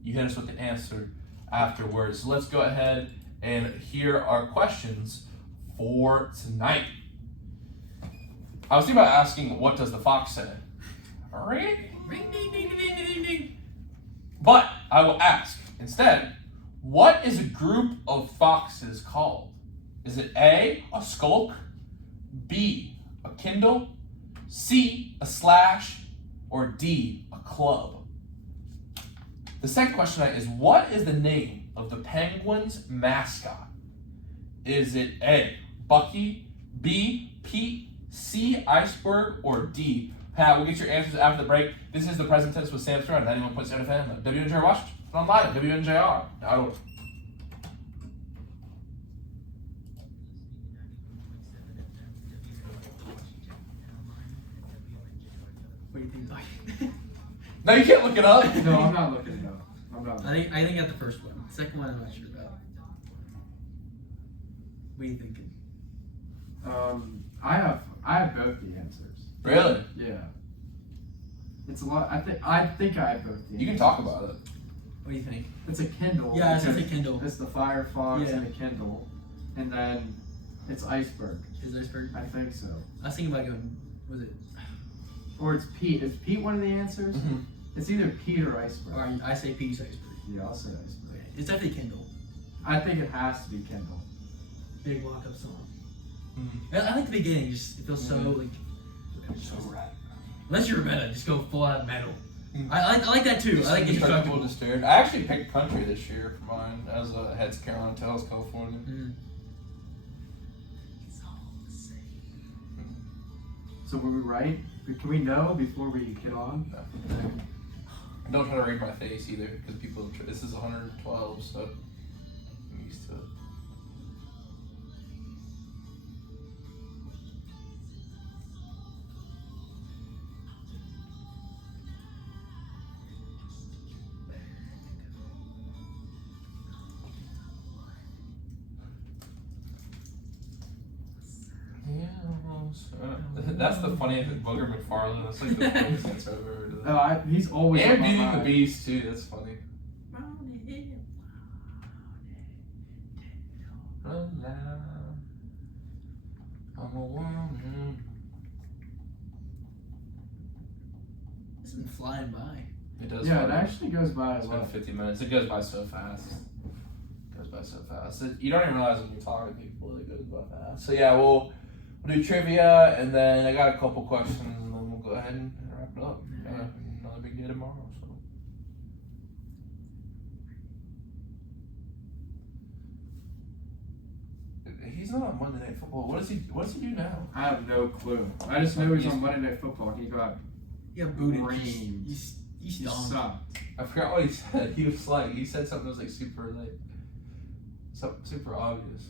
You hit us with the answer. afterwards. So let's go ahead and hear our questions for tonight. I was thinking about asking, what does the fox say? Ring, Ring, ding, ding, ding, ding, ding, ding. but I will ask instead, what is a group of foxes called? Is it A, a skulk, B, a kindle, C, a slash, or D, a club? The second question tonight is, what is the name of the Penguins' mascot? Is it A, Bucky, B, Pete, C, Iceberg, or D, Pat? We'll get your answers after the break. This is the present tense with Sam Stern, 91.7 FM, WNJR Washington, online at WNJR.org. What do you think, Mike? No, you can't look it up. No, I'm not looking it up. I'm not. I think at the first one. The second one I'm not sure about. What are you thinking? I have both the answers. Really? Yeah. It's a lot. I think I have both the answers. You can talk about it. What do you think? It's a Kindle. Yeah, it's a Kindle. It's the Firefox Yeah. and a Kindle, and then it's Iceberg. Is Iceberg? I think so. I was thinking about going. Was it? Or it's Pete. Is Pete one of the answers? Mm-hmm. It's either Pete or Iceberg. Or I say Pete's Iceberg. Yeah, I'll say Iceberg. It's definitely Kindle. I think it has to be Kindle. Big walk up song. Mm-hmm. I like the beginning. Just it feels so like. So right. Unless you're meta, just go full out metal. Mm. I like that too. I like instructable. Disturbed. I actually picked country this year for mine as a Heads Carolina Tails California. Mm. So were we right? Can we know before we get on? No. Don't try to read my face either, because people. This is 112, so I'm used to it. That's the funniest Booger McFarlane. That's like the funniest thing I've ever heard of. Oh, he's always And on my Beauty and the mind. Beast too. That's funny. I'm a woman. It's been flying by. It does. Yeah, it fly. actually goes by It's well. been 50 minutes. It goes by so fast. You don't even realize when you're talking to people, it goes by fast. So yeah, we'll do trivia, and then I got a couple questions, and then we'll go ahead and wrap it up. Another big day tomorrow. So. He's not on Monday Night Football. What does he do now? I have no clue. I just know he's on Monday Night Football. He got You got booted. Rain. You he stomped. sucked. I forgot what he said. He said something that was like super super obvious.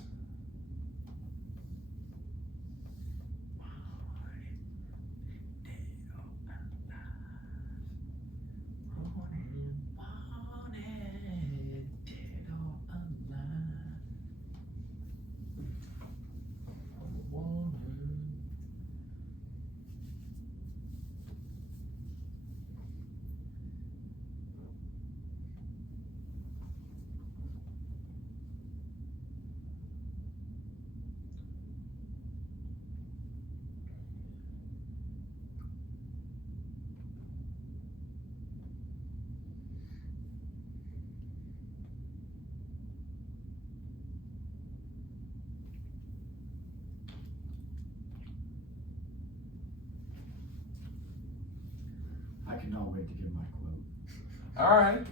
I cannot wait to get my quote. All right.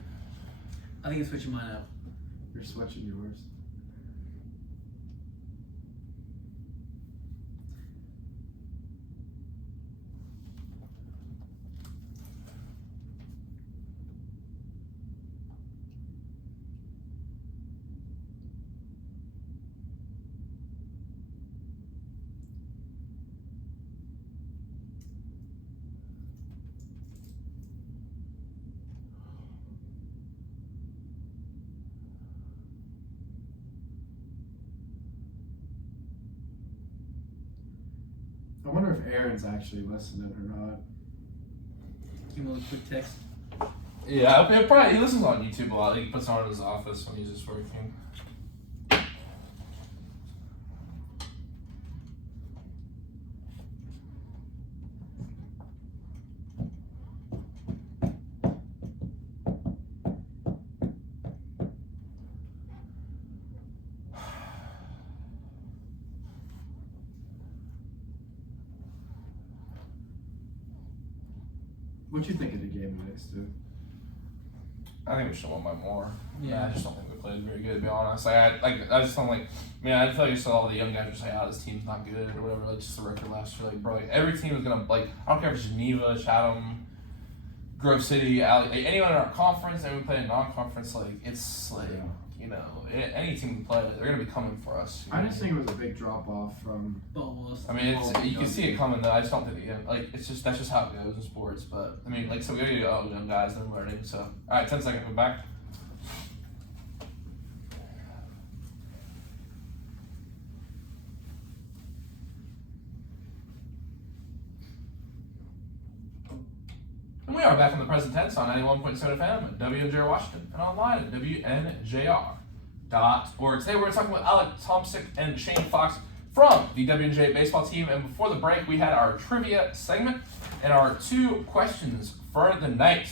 I think it's switching mine up. You're switching yours. I wonder if Aaron's actually listening or not. Give me a little quick text. Yeah, he listens on YouTube a lot. He puts it on in his office when he's just working. What you think of the game today, Stu? I think we should have won by more. Yeah. I just don't think we played very good, to be honest. I just don't like. I mean, I feel like you saw all the young guys just say, "Oh, this team's not good" or whatever. Like just the record last year, like bro, like every team is gonna like. I don't care if it's Geneva, Chatham, Grove City, like, anyone in our conference, and we play in non-conference. Like it's like any team we play, like, they're gonna be coming for us. I just think it was a big drop off from. Almost. I mean, you can see it coming though. I just don't think that's just how it goes in sports. But I mean, like so we got young guys and learning. So all right, 10 seconds, we're back. And we are back in the present tense on 91.7 FM at WNJR Washington and online at WNJR.org. Today we're talking with Alec Tomsic and Shane Fox from the WNJ baseball team. And before the break, we had our trivia segment and our 2 questions for the night.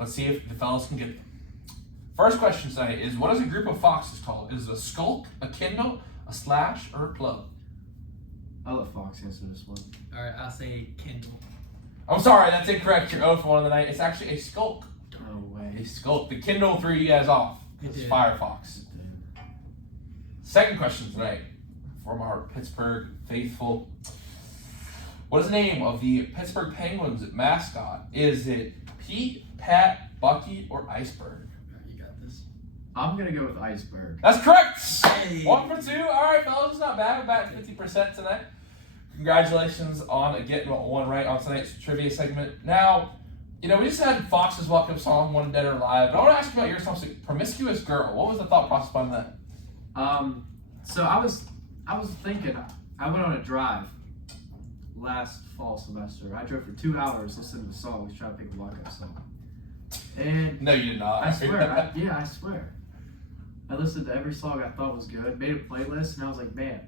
Let's see if the fellas can get them. First question tonight is, what is a group of foxes called? Is it a skulk, a kindle, a slash, or a club? I'll let Fox answer this one. All right, I'll say Kindle. I'm sorry, that's incorrect. You're 0 for 1 of the night. It's actually a skulk. No way. A skulk. The Kindle threw you guys off. It's Firefox. Second question tonight from our Pittsburgh faithful. What is the name of the Pittsburgh Penguins mascot? Is it Pete, Pat, Bucky, or Iceberg? All right, you got this. I'm gonna go with Iceberg. That's correct. Hey. 1 for 2. All right, fellas, it's not bad. We're back at 50% tonight. Congratulations on getting 1 right on tonight's trivia segment. Now, we just had Fox's welcome song, One Dead or Alive, but I want to ask you about your something. Promiscuous Girl. What was the thought process behind that? So I was thinking, I went on a drive last fall semester. I drove for 2 hours listening to songs, trying to pick a walk-up song. And No, you did not. I swear, I swear. I listened to every song I thought was good, made a playlist, and I was like, man,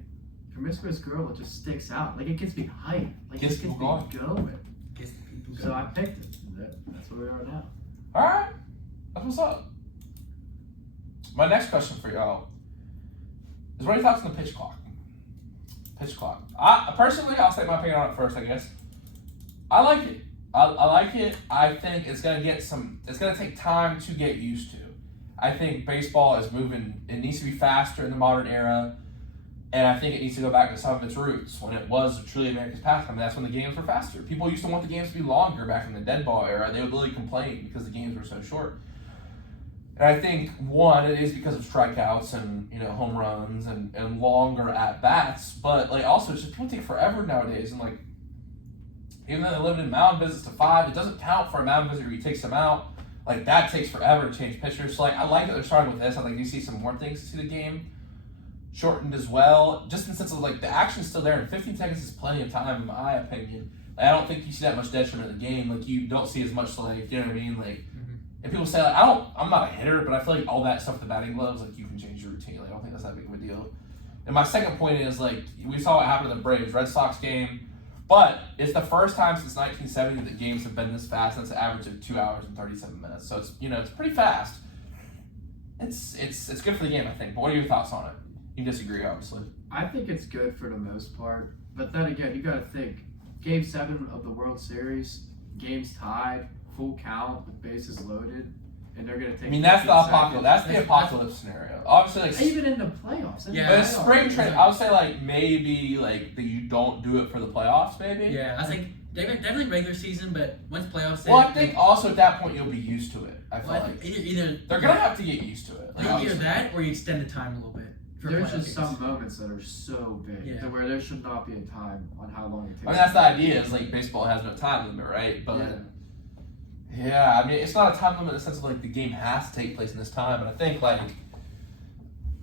Promiscuous Girl, it just sticks out. Like, it gets me hyped. Like, Gets it gets me people going. Guess the people So go. I picked it. That's where we are now. All right. That's what's up. My next question for y'all is, what are your thoughts on the pitch clock? Pitch clock. Personally, I'll say my opinion on it first, I guess. I like it. I like it. I think it's gonna take time to get used to. I think baseball is moving. It needs to be faster in the modern era, and I think it needs to go back to some of its roots when it was truly America's pastime. That's when the games were faster. People used to want the games to be longer back in the dead ball era. They would really complain because the games were so short. And I think, one, it is because of strikeouts and home runs and longer at bats, but also it's just people take forever nowadays. And even though they limited mound visits to 5, it doesn't count for a mound visit where he takes them out. That takes forever to change pitchers. So I like that they're starting with this. I think you see some more things to see the game shortened as well, just in the sense of the action's still there, and 15 seconds is plenty of time in my opinion. I don't think you see that much detriment in the game. You don't see as much you know what I mean? And people say I'm not a hitter, but I feel like all that stuff with the batting gloves, you can change your routine. I don't think that's that big of a deal. And my second point is we saw what happened in the Braves Red Sox game, but it's the first time since 1970 that games have been this fast, and it's an average of 2 hours and 37 minutes. So it's it's pretty fast. It's good for the game, I think. But what are your thoughts on it? You disagree, obviously. I think it's good for the most part, but then again, you got to think. Game 7 of the World Series, games tied, full count with bases loaded, and they're gonna take. That's the 15 apocalypse. seconds. That's the apocalypse scenario. Obviously, Even in the playoffs. Yeah. but spring training, I would say maybe that you don't do it for the playoffs, maybe. Yeah, I think definitely regular season, but once playoffs. Well, I think also at that point you'll be used to it. I feel Well, like either they're gonna have to get used to it. either obviously. that or you extend the time a little bit. for There's playoff just games. some moments that are so big Yeah. to where there should not be a time on how long it takes. I mean, that's the idea. Is baseball has no time limit, right? But yeah, I mean, it's not a time limit in the sense of the game has to take place in this time. But I think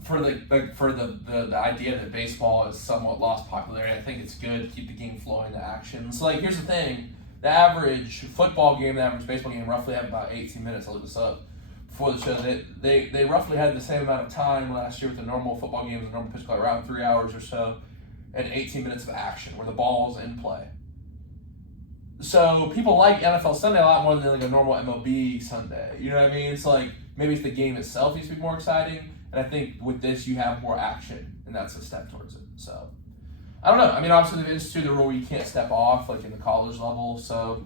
for the idea that baseball has somewhat lost popularity, I think it's good to keep the game flowing to action. So here's the thing: the average football game, the average baseball game, roughly have about 18 minutes. I'll look this up before the show. They roughly had the same amount of time last year with the normal football games, the normal pitch clock, around 3 hours or so, and 18 minutes of action where the ball's in play. So people like NFL Sunday a lot more than like a normal MLB Sunday. You know what I mean? It's like maybe it's the game itself needs to be more exciting, and I think with this you have more action, and that's a step towards it. So I don't know. I mean, obviously there is too the rule you can't step off like in the college level. So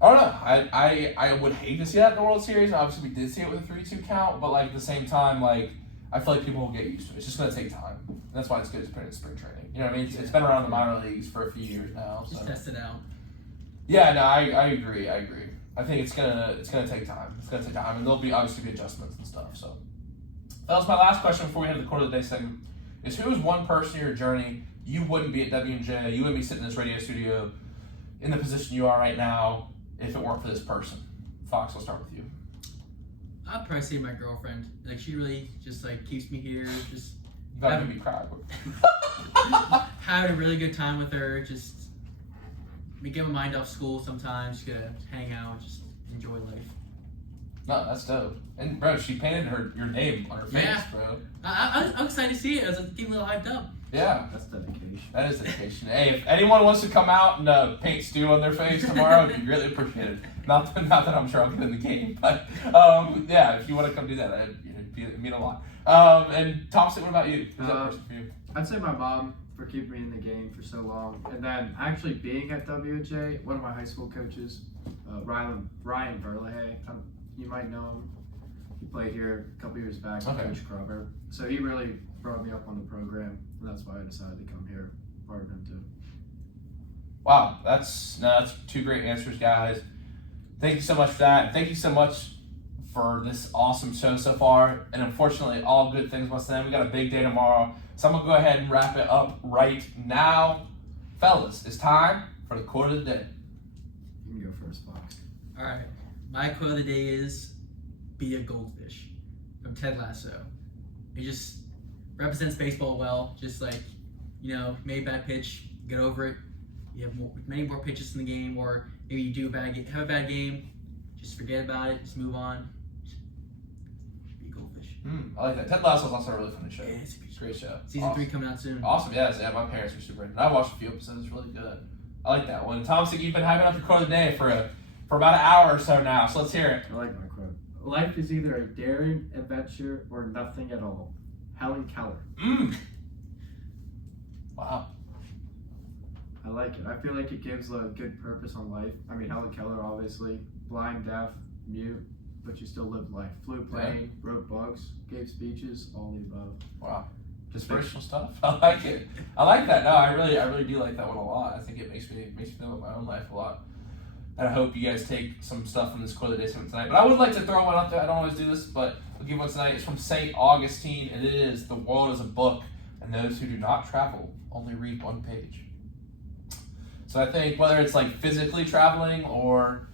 I don't know. I would hate to see that in the World Series. Obviously we did see it with a 3-2 count, but like at the same time, like I feel like people will get used to it. It's just gonna take time. And that's why it's good to put it in spring training. You know what I mean? It's been around the minor leagues for a few years now. So. Just test it out. Yeah, no, I agree. I think it's gonna take time. It's gonna take time, and there'll be obviously be adjustments and stuff. So that was my last question before we head to the quarter of the day segment. Is who is one person in your journey you wouldn't be at W&J, you wouldn't be sitting in this radio studio in the position you are right now if it weren't for this person? Fox, I'll start with you. I'd probably say my girlfriend. Like she really just like keeps me here. Just You gotta make me cry. having a really good time with her. Just me get my mind off school sometimes. Just gotta hang out, just enjoy life. No, that's dope. And bro, she painted your name on her face, Yeah. bro. I'm excited to see it. I was getting a little hyped up. Yeah. That's dedication. That is dedication. Hey, if anyone wants to come out and paint Stu on their face tomorrow, it'd be really appreciated. Not that I'm sure I'll get in the game, but yeah, if you want to come do that, it'd mean a lot. And Tomsic, what about you? Who's that person for you? I'd say my mom for keeping me in the game for so long, and then actually being at WJ. One of my high school coaches, Ryan Verlahay. You might know him. He played here a couple years back with Okay. Coach Crowber. So he really brought me up on the program, and that's why I decided to come here. Part of him too. Wow, that's two great answers, guys. Thank you so much for that. Thank you so much for this awesome show so far. And unfortunately, all good things must end. We got a big day tomorrow, so I'm gonna go ahead and wrap it up right now, fellas. It's time for the quote of the day. You can go first, Fox. All right. My quote of the day is "Be a goldfish" from Ted Lasso. It just represents baseball well. Just like, made a bad pitch, get over it. You have many more pitches in the game, or maybe you do have a bad game, just forget about it, just move on. Be a goldfish. I like that. Ted Lasso is also a really funny show. Yeah, it's a good show. Great show. Season Awesome. 3 coming out soon. Awesome, yes. Yeah, my parents are super into it. I watched a few episodes. It's really good. I like that one. Tomsic, you've been hyping up the quote of the day for about an hour or so now, so let's hear it. I like my quote. Life is either a daring adventure or nothing at all. Helen Keller. Wow. I like it. I feel like it gives a good purpose on life. I mean, Helen Keller, obviously, blind, deaf, mute, but you still lived life. Flew plane, wrote books, gave speeches, all the above. Wow. Inspirational stuff. I like it. I like that. No, I really do like that one a lot. I think it makes me think about my own life a lot. And I hope you guys take some stuff from this quote of the day segment tonight. But I would like to throw one out there. I don't always do this, but I'll give one tonight. It's from St. Augustine, and it is, "The world is a book, and those who do not travel only read one page." So I think whether it's like physically traveling or,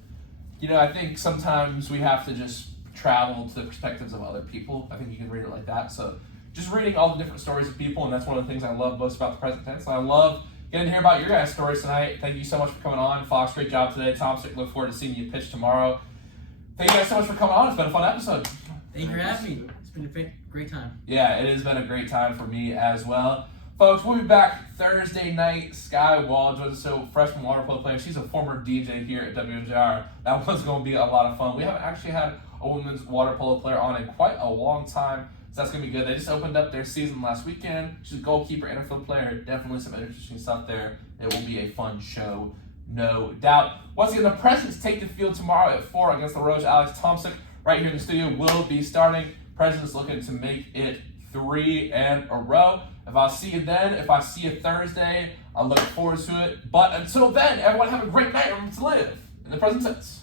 I think sometimes we have to just travel to the perspectives of other people. I think you can read it like that. So just reading all the different stories of people, and that's one of the things I love most about the present tense. I love getting to hear about your guys' stories tonight. Thank you so much for coming on. Fox, great job today. Tomsic, look forward to seeing you pitch tomorrow. Thank you guys so much for coming on. It's been a fun episode. Thank you for having me. It's been a great time. Yeah, it has been a great time for me as well. Folks, we'll be back Thursday night. Sky Wall joins us, freshman water polo player. She's a former DJ here at WNJR. That one's going to be a lot of fun. We haven't actually had a women's water polo player on in quite a long time, so that's going to be good. They just opened up their season last weekend. She's a goalkeeper and a field player. Definitely some interesting stuff there. It will be a fun show, no doubt. Once again, the Presidents take the field tomorrow at 4 against the Roach. Alex Tomsic right here in the studio will be starting. Presidents looking to make it 3 in a row. If I see you then, if I see you Thursday, I look forward to it. But until then, everyone have a great night. Remember to live in the present tense.